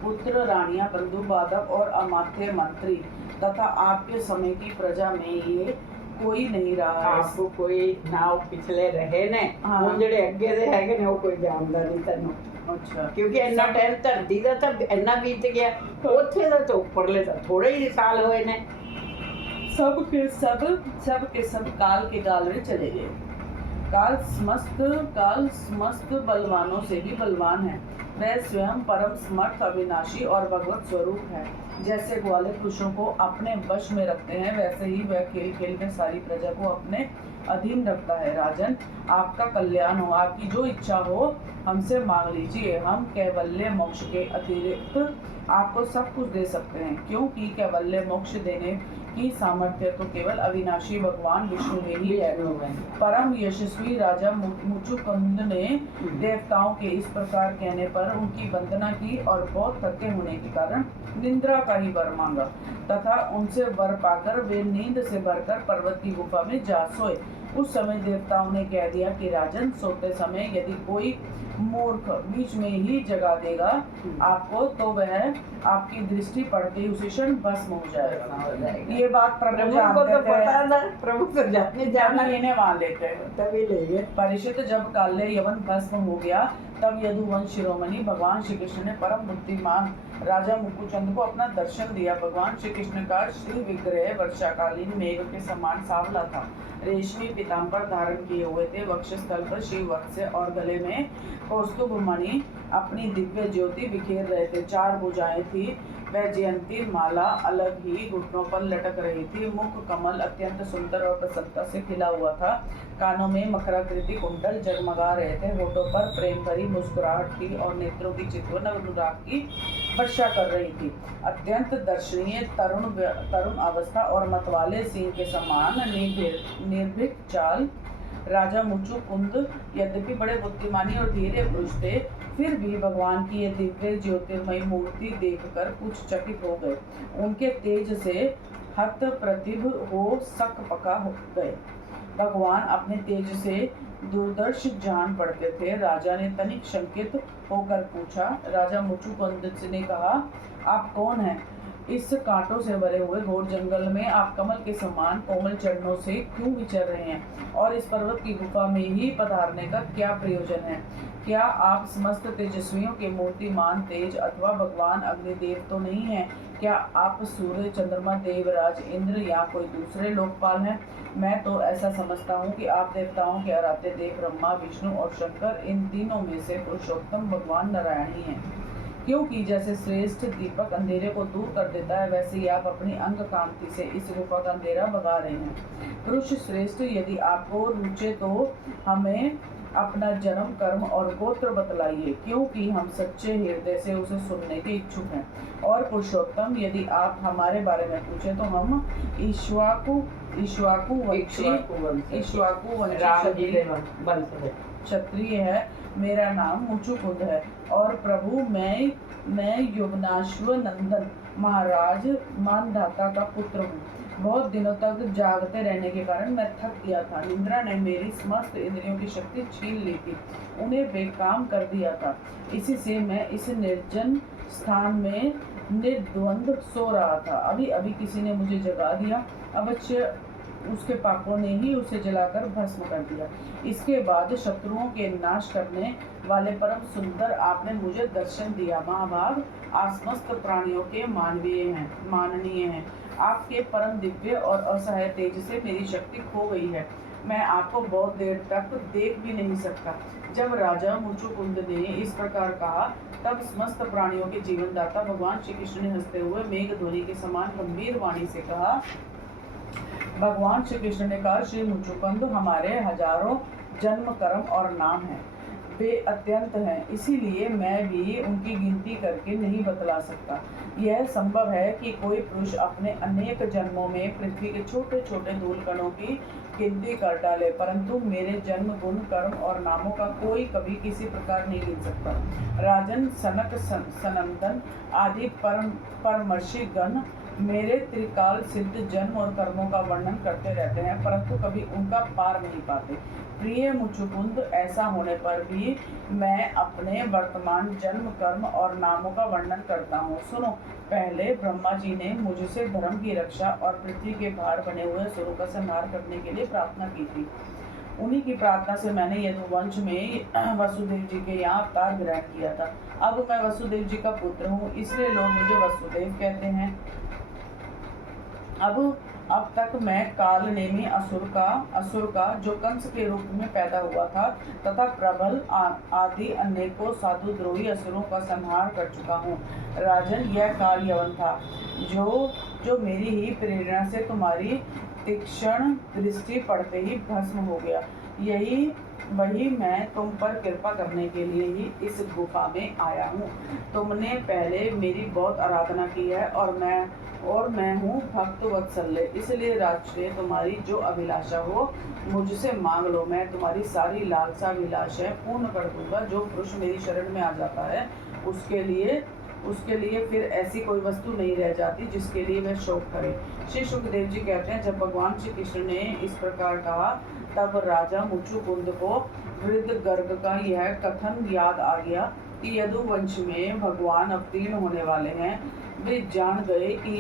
पुत्र, रानियां, बंधु बाधक और अमात्य मंत्री तथा आपके समय की प्रजा में ये कोई नहीं रहा है। आपको कोई ना पिछले रहे ने हाँ। ਹੁਣ ਜਿਹੜੇ ਅੱਗੇ ਦੇ ਹੈਗੇ ਨੇ ਉਹ ਕੋਈ ਜਾਣਦਾ ਨਹੀਂ ਤੈਨੂੰ अच्छा ਕਿਉਂਕਿ ਇੰਨਾ ਟਾਈਮ ਧਰਤੀ ਦਾ ਤਾਂ ਇੰਨਾ ਬੀਤ ਗਿਆ ਉੱਥੇ ਦਾ ਤਾਂ ਉੱਪਰਲੇ ਤਾਂ ਥੋੜੇ ਹੀ ਸਾਲ ਹੋਏ ਨੇ सब के सब काल के गाल में चले गए। काल समस्त बलवानों से भी बलवान है। वह स्वयं परम समर्थ, अविनाशी और भगवत स्वरूप है। जैसे ग्वाले पुरुषों को अपने वश में रखते हैं, वैसे ही वह खेल खेल में सारी प्रजा को अपने अधीन रखता है। राजन, आपका कल्याण हो, आपकी जो इच्छा हो हमसे मांग लीजिए। हम कैवल्य मोक्ष के अतिरिक्त आपको सब कुछ दे सकते हैं, क्योंकि कैवल्य मोक्ष देने की सामर्थ्य तो केवल अविनाशी भगवान विष्णु में ही है। परम यशस्वी राजा मुचुकुंद ने देवताओं के इस प्रकार कहने पर उनकी वंदना की और बहुत थके होने के कारण निंद्रा का ही वर मांगा तथा उनसे वर पाकर वे नींद से भरकर पर्वत की गुफा में जा सोए। उस समय देवताओं ने कह दिया कि राजन, सोते समय यदि कोई मूर्ख बीच में ही जगा देगा आपको, तो वह आपकी दृष्टि पड़ते ही उसी क्षण भस्म हो जाएगा। ये बात प्रभु प्रभु को तो जानते पता थे। था, प्रभु तो जाने जाना इन्हें वहां लेते हैं। तभी ले गए। परिचित जब काल्य यवन भस्म हो गया, तब यदुवंश शिरोमणि भगवान श्री कृष्ण ने परम बुद्धिमान राजा मुकुचंद को अपना दर्शन दिया। भगवान श्री कृष्ण का श्री विग्रह वर्षाकालीन मेघ के समान सांवला था। रेशमी पीताम्बर धारण किए हुए थे। वक्षस्थल पर श्री वत्स और गले में कौस्तुभ मणि अपनी दिव्य ज्योति बिखेर रहे थे। 4 भुजाएं थी। वह जयंती माला अलग ही घुटनों पर लटक रही थी। मुख कमल अत्यंत सुंदर और प्रसन्नता से खिला हुआ था। कानों में मकराकृति कुंडल जगमगा रहे थे। होठों पर प्रेम भरी मुस्कुराहट थी और नेत्रों की चितवन अनुराग की वर्षा कर रही थी। अत्यंत दर्शनीय तरुण अवस्था और मतवाले सिंह के समान निर्भीक चाल। राजा मुचुकुंद यद्यपि बड़े बुद्धिमानी और धीरे पुरुष थे, फिर भी भगवान की ये दिव्य ज्योतिर्मयी मूर्ति देखकर कुछ चकित हो गए। उनके तेज से हत प्रतिभ हो सक पका हो गए। भगवान अपने तेज से दूरदर्श जान पड़ते थे। राजा ने तनिक शंकित होकर पूछा। राजा मुचुकुंद ने कहा, आप कौन हैं? इस कांटों से भरे हुए घोर जंगल में आप कमल के समान कोमल चरणों से क्यों विचर रहे हैं? और इस पर्वत की गुफा में ही पधारने का क्या प्रयोजन है? क्या आप समस्त तेजस्वियों के मूर्तिमान तेज अथवा भगवान अग्निदेव तो नहीं हैं? क्या आप सूर्य, चंद्रमा, देवराज, इंद्र या कोई दूसरे लोकपाल हैं? मैं तो ऐसा समझता हूँ कि आप देवताओं के आराध्य देव ब्रह्मा, विष्णु और शंकर, इन तीनों में से पुरुषोत्तम भगवान नारायण ही हैं। क्योंकि जैसे श्रेष्ठ दीपक अंधेरे को दूर कर देता है, वैसे ही आप अपनी अंग कांति से इस गुफा का अंधेरा भगा रहे हैं। पुरुष श्रेष्ठ, यदि आपको रुचे तो हमें अपना जन्म, कर्म और गोत्र बतलाइए, क्योंकि हम सच्चे हृदय से उसे सुनने के इच्छुक हैं। और पुरुषोत्तम, यदि आप हमारे बारे में पूछें तो हम इक्ष्वाकु क्षत्रिय है। मेरा नाम मुचुकुंद है और प्रभु मैं युवनाश्व नंदन महाराज मानधाता का पुत्र हूँ। बहुत दिनों तक जागते रहने के कारण मैं थक गया था। निद्रा ने मेरी समस्त इंद्रियों की शक्ति छीन ली थी, उन्हें बेकाम कर दिया था। इसी से मैं इस निर्जन स्थान में निर्द्वंद सो रहा था। अभी अभी किसी ने मुझे जगा दिया। अवश्य उसके पापों ने ही उसे जलाकर भस्म कर दिया। इसके बाद शत्रुओं के नाश करने वाले परम सुंदर आपने मुझे दर्शन दिया। महाभाग, आप समस्त प्राणियों के माननीय हैं। आपके परम दिव्य और असहाय तेज से मेरी शक्ति खो गई है। मैं आपको बहुत देर तक देख भी नहीं सकता। जब राजा मुचुकुंद ने इस प्रकार कहा, तब समस्त प्राणियों के जीवनदाता भगवान श्री कृष्ण ने हंसते हुए मेघ ध्वनि के समान गंभीर वाणी से कहा। भगवान श्री कृष्ण ने कहा, श्री मुचुकुंद, हमारे हजारों जन्म, कर्म और नाम हैं। वे अत्यंत हैं, इसीलिए मैं भी उनकी गिनती करके नहीं बतला सकता। यह संभव है कि कोई पुरुष अपने अनेक जन्मों में पृथ्वी के छोटे छोटे धूल कणों की गिनती कर डाले, परंतु मेरे जन्म, गुण, कर्म और नामों का कोई कभी किसी प्रकार नहीं गिन सकता। राजन, सनक, सनंदन आदि परमर्षि गण मेरे त्रिकाल सिद्ध जन्म और कर्मों का वर्णन करते रहते हैं, परंतु कभी उनका पार नहीं पाते। प्रिय मुचुकुंद, ऐसा होने पर भी मैं अपने वर्तमान जन्म, कर्म और नामों का वर्णन करता हूँ। सुनो, पहले ब्रह्मा जी ने मुझसे धर्म की रक्षा और पृथ्वी के भार बने हुए असुरों का संहार करने के लिए प्रार्थना की थी। उन्हीं की प्रार्थना से मैंने यदुवंश में वसुदेव जी के यहाँ अवतार ग्रहण किया था। अब मैं वसुदेव जी का पुत्र हूँ, इसलिए लोग मुझे वसुदेव कहते हैं। अब तक मैं कालनेमी असुर का जो कंस के रूप में पैदा हुआ था तथा प्रबल आदि अनेकों साधुद्रोही असुरों का संहार कर चुका हूँ। राजन, यह काल यवन था जो मेरी ही प्रेरणा से तुम्हारी तीक्ष्ण दृष्टि पड़ते ही भस्म हो गया। वही मैं तुम पर कृपा करने के लिए ही इस गुफा में आया हूँ। तुमने पहले मेरी बहुत आराधना की है और मैं हूँ भक्त वत्सल्य, इसलिए राजश्रेय तुम्हारी जो अभिलाषा हो मुझसे मांग लो। मैं तुम्हारी सारी लालसा अभिलाषाएं पूर्ण कर दूंगा। जो पुरुष मेरी शरण में आ जाता है उसके लिए फिर ऐसी कोई वस्तु नहीं रह जाती जिसके लिए वह शोक करे। श्री सुखदेव जी कहते हैं, जब भगवान श्री कृष्ण ने इस प्रकार कहा तब राजा मुचुकुंद को वृद्ध गर्ग का यह कथन याद आ गया कि यदुवंश में भगवान अवतीर्ण होने वाले हैं। वे जान गए कि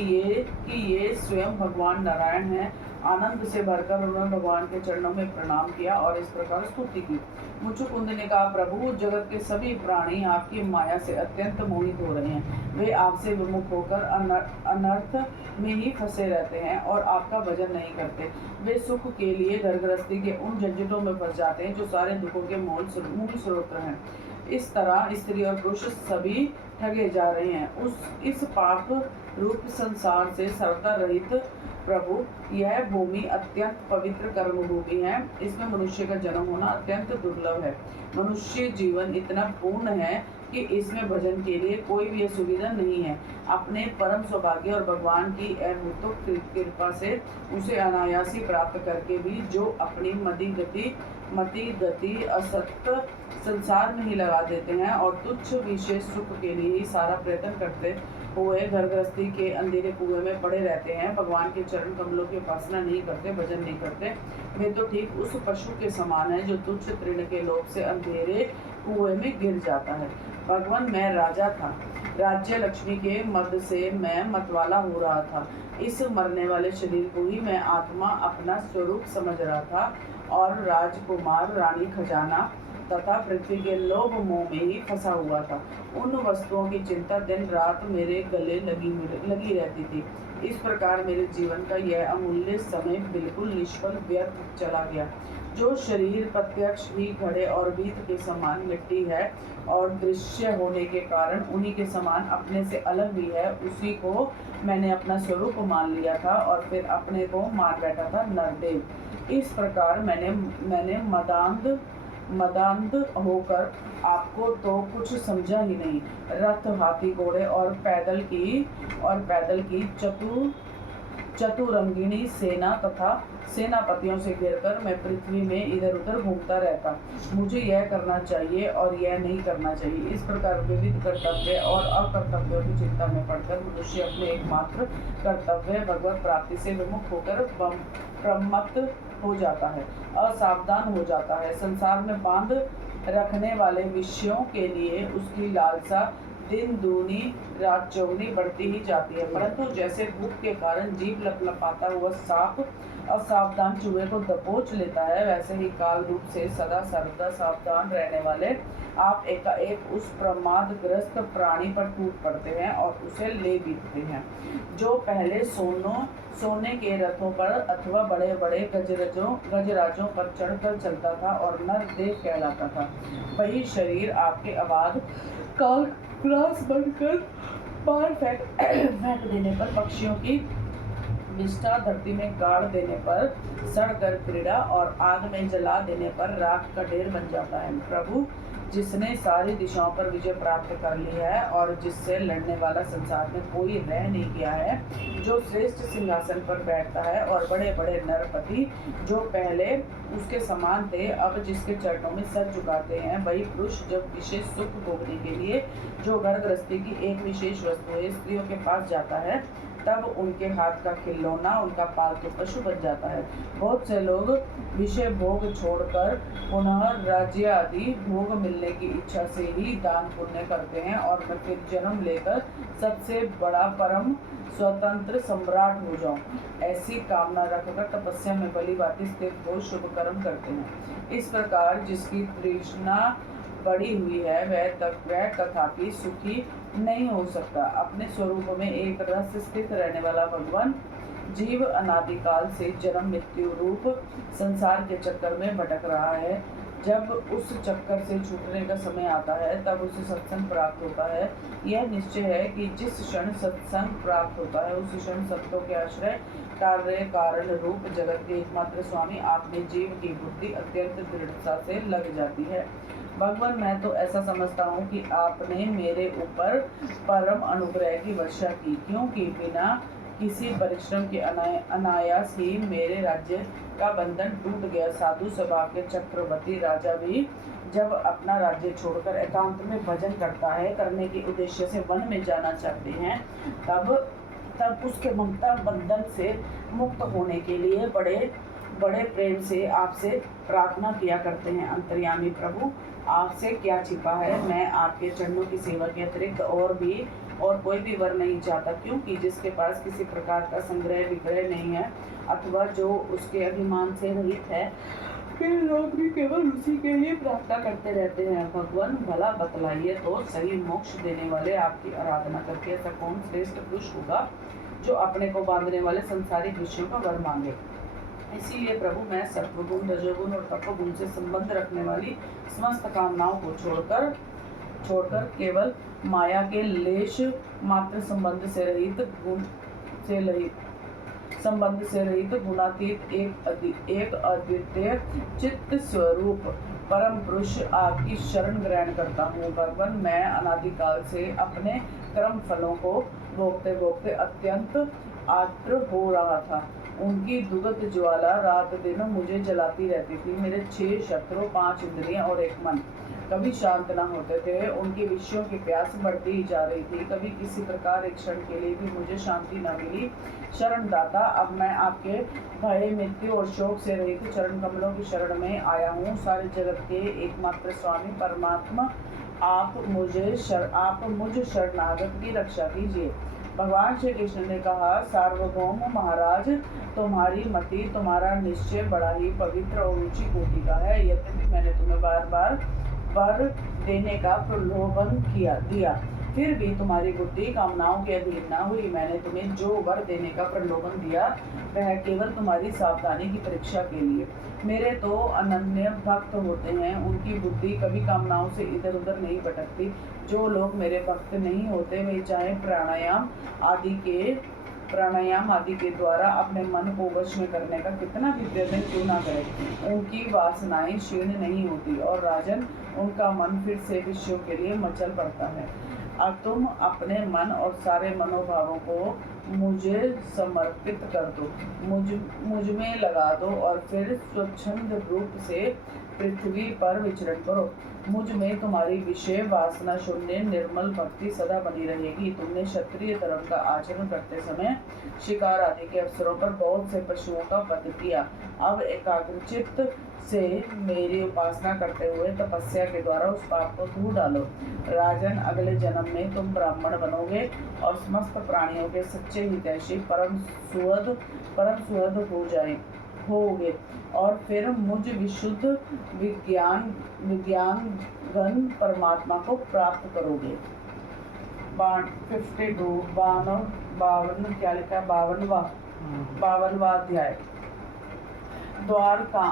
ये स्वयं भगवान नारायण हैं। आनंद से भरकर उन्होंने भगवान के चरणों में प्रणाम किया और इस प्रकार स्तुति की। मुचुकुंद ने कहा, प्रभु, जगत के सभी प्राणी आपकी माया से अत्यंत मोहित हो रहे हैं। वे आपसे विमुख होकर अनर्थ में ही फंसे रहते हैं और आपका भजन नहीं करते। वे सुख के लिए घर गृहस्थी के उन झंझटों में फंस जाते हैं जो सारे दुखों के मूल स्रोत हैं। इस तरह स्त्री और पुरुष सभी ठगे जा रहे हैं। इस पाप रूप संसार से सर्वदा रहित प्रभु, यह भूमि अत्यंत पवित्र कर्म भूमि है। इसमें मनुष्य का जन्म होना अत्यंत दुर्लभ है। मनुष्य जीवन इतना पूर्ण है कि इसमें भजन के लिए कोई भी सुविधा नहीं है। अपने परम सौभाग्य और भगवान की अभूत कृपा से उसे अनायास ही प्राप्त करके भी जो अपनी मति गति असत्य संसार में ही लगा देते हैं और तुच्छ विशेष सुख के लिए ही सारा प्रयत्न करते हुए घर गृहस्थी के अंधेरे कुएं में पड़े रहते हैं, भगवान के चरण कमलों की उपासना नहीं करते, भजन नहीं करते, वे तो ठीक उस पशु के समान है जो तुच्छ तृण के लोभ से अंधेरे कुएं में गिर जाता है। भगवान, मैं राजा था। राज्य लक्ष्मी के मद से मैं मतवाला हो रहा था। इस मरने वाले शरीर को ही मैं आत्मा अपना स्वरूप समझ रहा था और राजकुमार, रानी, खजाना तथा पृथ्वी के लोभ मोह में ही फंसा हुआ था। उन वस्तुओं की चिंता दिन रात मेरे गले लगी रहती थी। इस प्रकार मेरे जीवन का यह अमूल्य समय बिल्कुल निष्फल व्यर्थ चला गया। जो शरीर प्रत्यक्ष ही घड़े और भीत के समान मिट्टी है और दृश्य होने के कारण उन्हीं के समान अपने से अलग भी है, उसी को मैंने अपना स्वरूप मान लिया था और फिर अपने को मान बैठा था नरदेव। इस प्रकार मैंने मदांध होकर आपको तो कुछ समझा ही नहीं। रथ, हाथी, घोड़े और पैदल की चतुरंगिणी सेना तथा सेनापतियों से घिरकर मैं पृथ्वी में इधर उधर घूमता रहता। मुझे यह करना चाहिए और यह नहीं करना चाहिए, इस प्रकार विविध कर्तव्य और अकर्तव्यों की चिंता में पड़कर मनुष्य अपने एकमात्र कर्तव्य भगवत प्राप्ति से विमुख होकर प्रमत्त हो जाता है, असावधान हो जाता है। संसार में बांध रखने वाले विषयों के लिए उसकी लालसा दिन दूनी रात चौगुनी बढ़ती ही जाती है, परंतु जैसे भूख के कारण जीभ लपलपाता हुआ सांप असावधान चूहे को दबोच लेता है, वैसे ही काल रूप से सदा सर्वदा सावधान रहने वाले आप एकाएक उस प्रमादग्रस्त प्राणी पर टूट पड़ते हैं और उसे ले बीतते हैं। जो पहले सोने के रथों पर अथवा बड़े बड़े गजराजों पर चढ़कर चलता था और नरदेव कहलाता था, वही शरीर आपके अबाध काल ग्रास बनकर पार फेंक देने पर, पक्षियों की विष्ठा धरती में गाड़ देने पर, सड़कर क्रीड़ा और आग में जला देने पर राख का ढेर बन जाता है। प्रभु, जिसने सारी दिशाओं पर विजय प्राप्त कर ली है और जिससे लड़ने वाला संसार में कोई रह नहीं गया है, जो श्रेष्ठ सिंहासन पर बैठता है और बड़े बड़े नरपति जो पहले उसके समान थे अब जिसके चरणों में सर झुकाते हैं, वही पुरुष जब विशेष सुख भोगने के लिए जो घर गृहस्थी की एक विशेष वस्तु है स्त्रियों के पास जाता है, तब उनके हाथ का खिलौना उनका पालतू पशु बन जाता है। बहुत से लोग विषय भोग छोड़कर पुनः राज्य आदि भोग मिलने की इच्छा से ही दान पुण्य करते हैं और मैं फिर जन्म लेकर सबसे बड़ा परम स्वतंत्र सम्राट हो जाऊं, ऐसी कामना रखकर तपस्या में भली भांति स्थित हो शुभ कर्म करते हैं। इस प्रकार जिसकी तृष्णा बढ़ी हुई है वह तथापि सुखी नहीं हो सकता। अपने स्वरूप में एक रस स्थित रहने वाला भगवान जीव अनादिकाल से जन्म मृत्यु रूप संसार के चक्कर में भटक रहा है। जब उस चक्कर से छूटने का समय आता है तब उसे सत्संग प्राप्त होता है। यह निश्चय है कि जिस क्षण सत्संग प्राप्त होता है उस क्षण सत्यों के आश्रय कार्य कारण रूप जगत के एकमात्र स्वामी आप में जीव की बुद्धि अत्यंत दृढ़ता से लग जाती है। भगवान, मैं तो ऐसा समझता हूँ कि आपने मेरे ऊपर परम अनुग्रह की वर्षा की, क्योंकि बिना किसी परिश्रम के अनायास ही मेरे राज्य का बंधन टूट गया। साधु स्वभाव के चक्रवर्ती राजा भी जब अपना राज्य छोड़कर एकांत में भजन करने के उद्देश्य से वन में जाना चाहते हैं तब उसके ममता बंधन से मुक्त होने के लिए बड़े प्रेम से आपसे प्रार्थना किया करते हैं। अंतर्यामी प्रभु, आपसे क्या छिपा है, मैं आपके चरणों की सेवा के अतिरिक्त और कोई भी वर नहीं चाहता, क्योंकि जिसके पास किसी प्रकार का संग्रह विग्रह नहीं है अथवा जो उसके अभिमान से रहित है, फिर लोग भी केवल उसी के लिए प्रार्थना करते रहते हैं। भगवान, भला बतलाइए तो सही, मोक्ष देने वाले आपकी आराधना करके ऐसा कौन श्रेष्ठ पुरुष होगा जो अपने को बांधने वाले संसारिक विषयों का वर मांगे। इसीलिए प्रभु, मैं सत्वगुण रजोगुण और तपोगुण से संबंध रखने वाली समस्त कामनाओं को छोड़कर केवल माया के लेश मात्र संबंध से रहित गुणातीत एक अद्वितीय चित्त स्वरूप परम पुरुष आपकी शरण ग्रहण करता हूँ। भगवान, मैं अनादिकाल से अपने कर्म फलों को भोगते भोगते अत्यंत आर्द्र हो रहा था। उनकी दुगध ज्वाला रात दिन मुझे जलाती रहती थी। मेरे 6 शत्रु, 5 इंद्रियां और 1 मन कभी शांत न होते थे। उनकी विषयों की प्यास बढ़ती ही जा रही थी। कभी किसी प्रकार एक क्षण के लिए भी मुझे शांति न मिली। शरणदाता, अब मैं आपके भय, मृत्यु और शोक से रहित चरण कमलों की शरण में आया हूँ। सारे जगत के एकमात्र स्वामी परमात्मा, आप मुझ शरणागत की रक्षा कीजिए। भगवान श्री कृष्ण ने कहा, सार्वभौम महाराज, तुम्हारी मति, तुम्हारा निश्चय बड़ा ही पवित्र और ऊंची कोटि का है। यद्यपि मैंने तुम्हें बार बार वर देने का प्रलोभन दिया, फिर भी तुम्हारी बुद्धि कामनाओं के अधीन न हुई। मैंने तुम्हें जो वर देने का प्रलोभन दिया वह केवल तुम्हारी सावधानी की परीक्षा के लिए। मेरे तो अनन्य भक्त होते हैं, उनकी बुद्धि कभी कामनाओं से इधर उधर नहीं भटकती। जो लोग मेरे भक्त नहीं होते वे चाहे प्राणायाम आदि के द्वारा अपने मन को वश में करने का कितना भी प्रयत्न क्यों ना करें, उनकी वासनाएं क्षीण नहीं होती और राजन, उनका मन फिर से विषयों के लिए मचल पड़ता है। अब तुम अपने मन और सारे मनोभावों को मुझे समर्पित कर दो, मुझ में लगा दो और फिर स्वच्छंद रूप से पृथ्वी पर विचरण करो। मुझ में तुम्हारी विषय वासना शून्य निर्मल भक्ति सदा बनी रहेगी। तुमने क्षत्रिय धर्म का आचरण करते समय शिकार आदि के अवसरों पर बहुत से पशुओं का वध किया। अब एकाग्रचित्त से मेरी उपासना करते हुए तपस्या के द्वारा उस पाप को दूर डालो। राजन, अगले जन्म में तुम ब्राह्मण बनोगे और समस्त प्राणियों के सच्चे हितैषी परम सुहृद होगे और फिर मुझ विशुद्ध विज्ञान घन परमात्मा को प्राप्त करोगे। 52वां अध्याय। द्वार का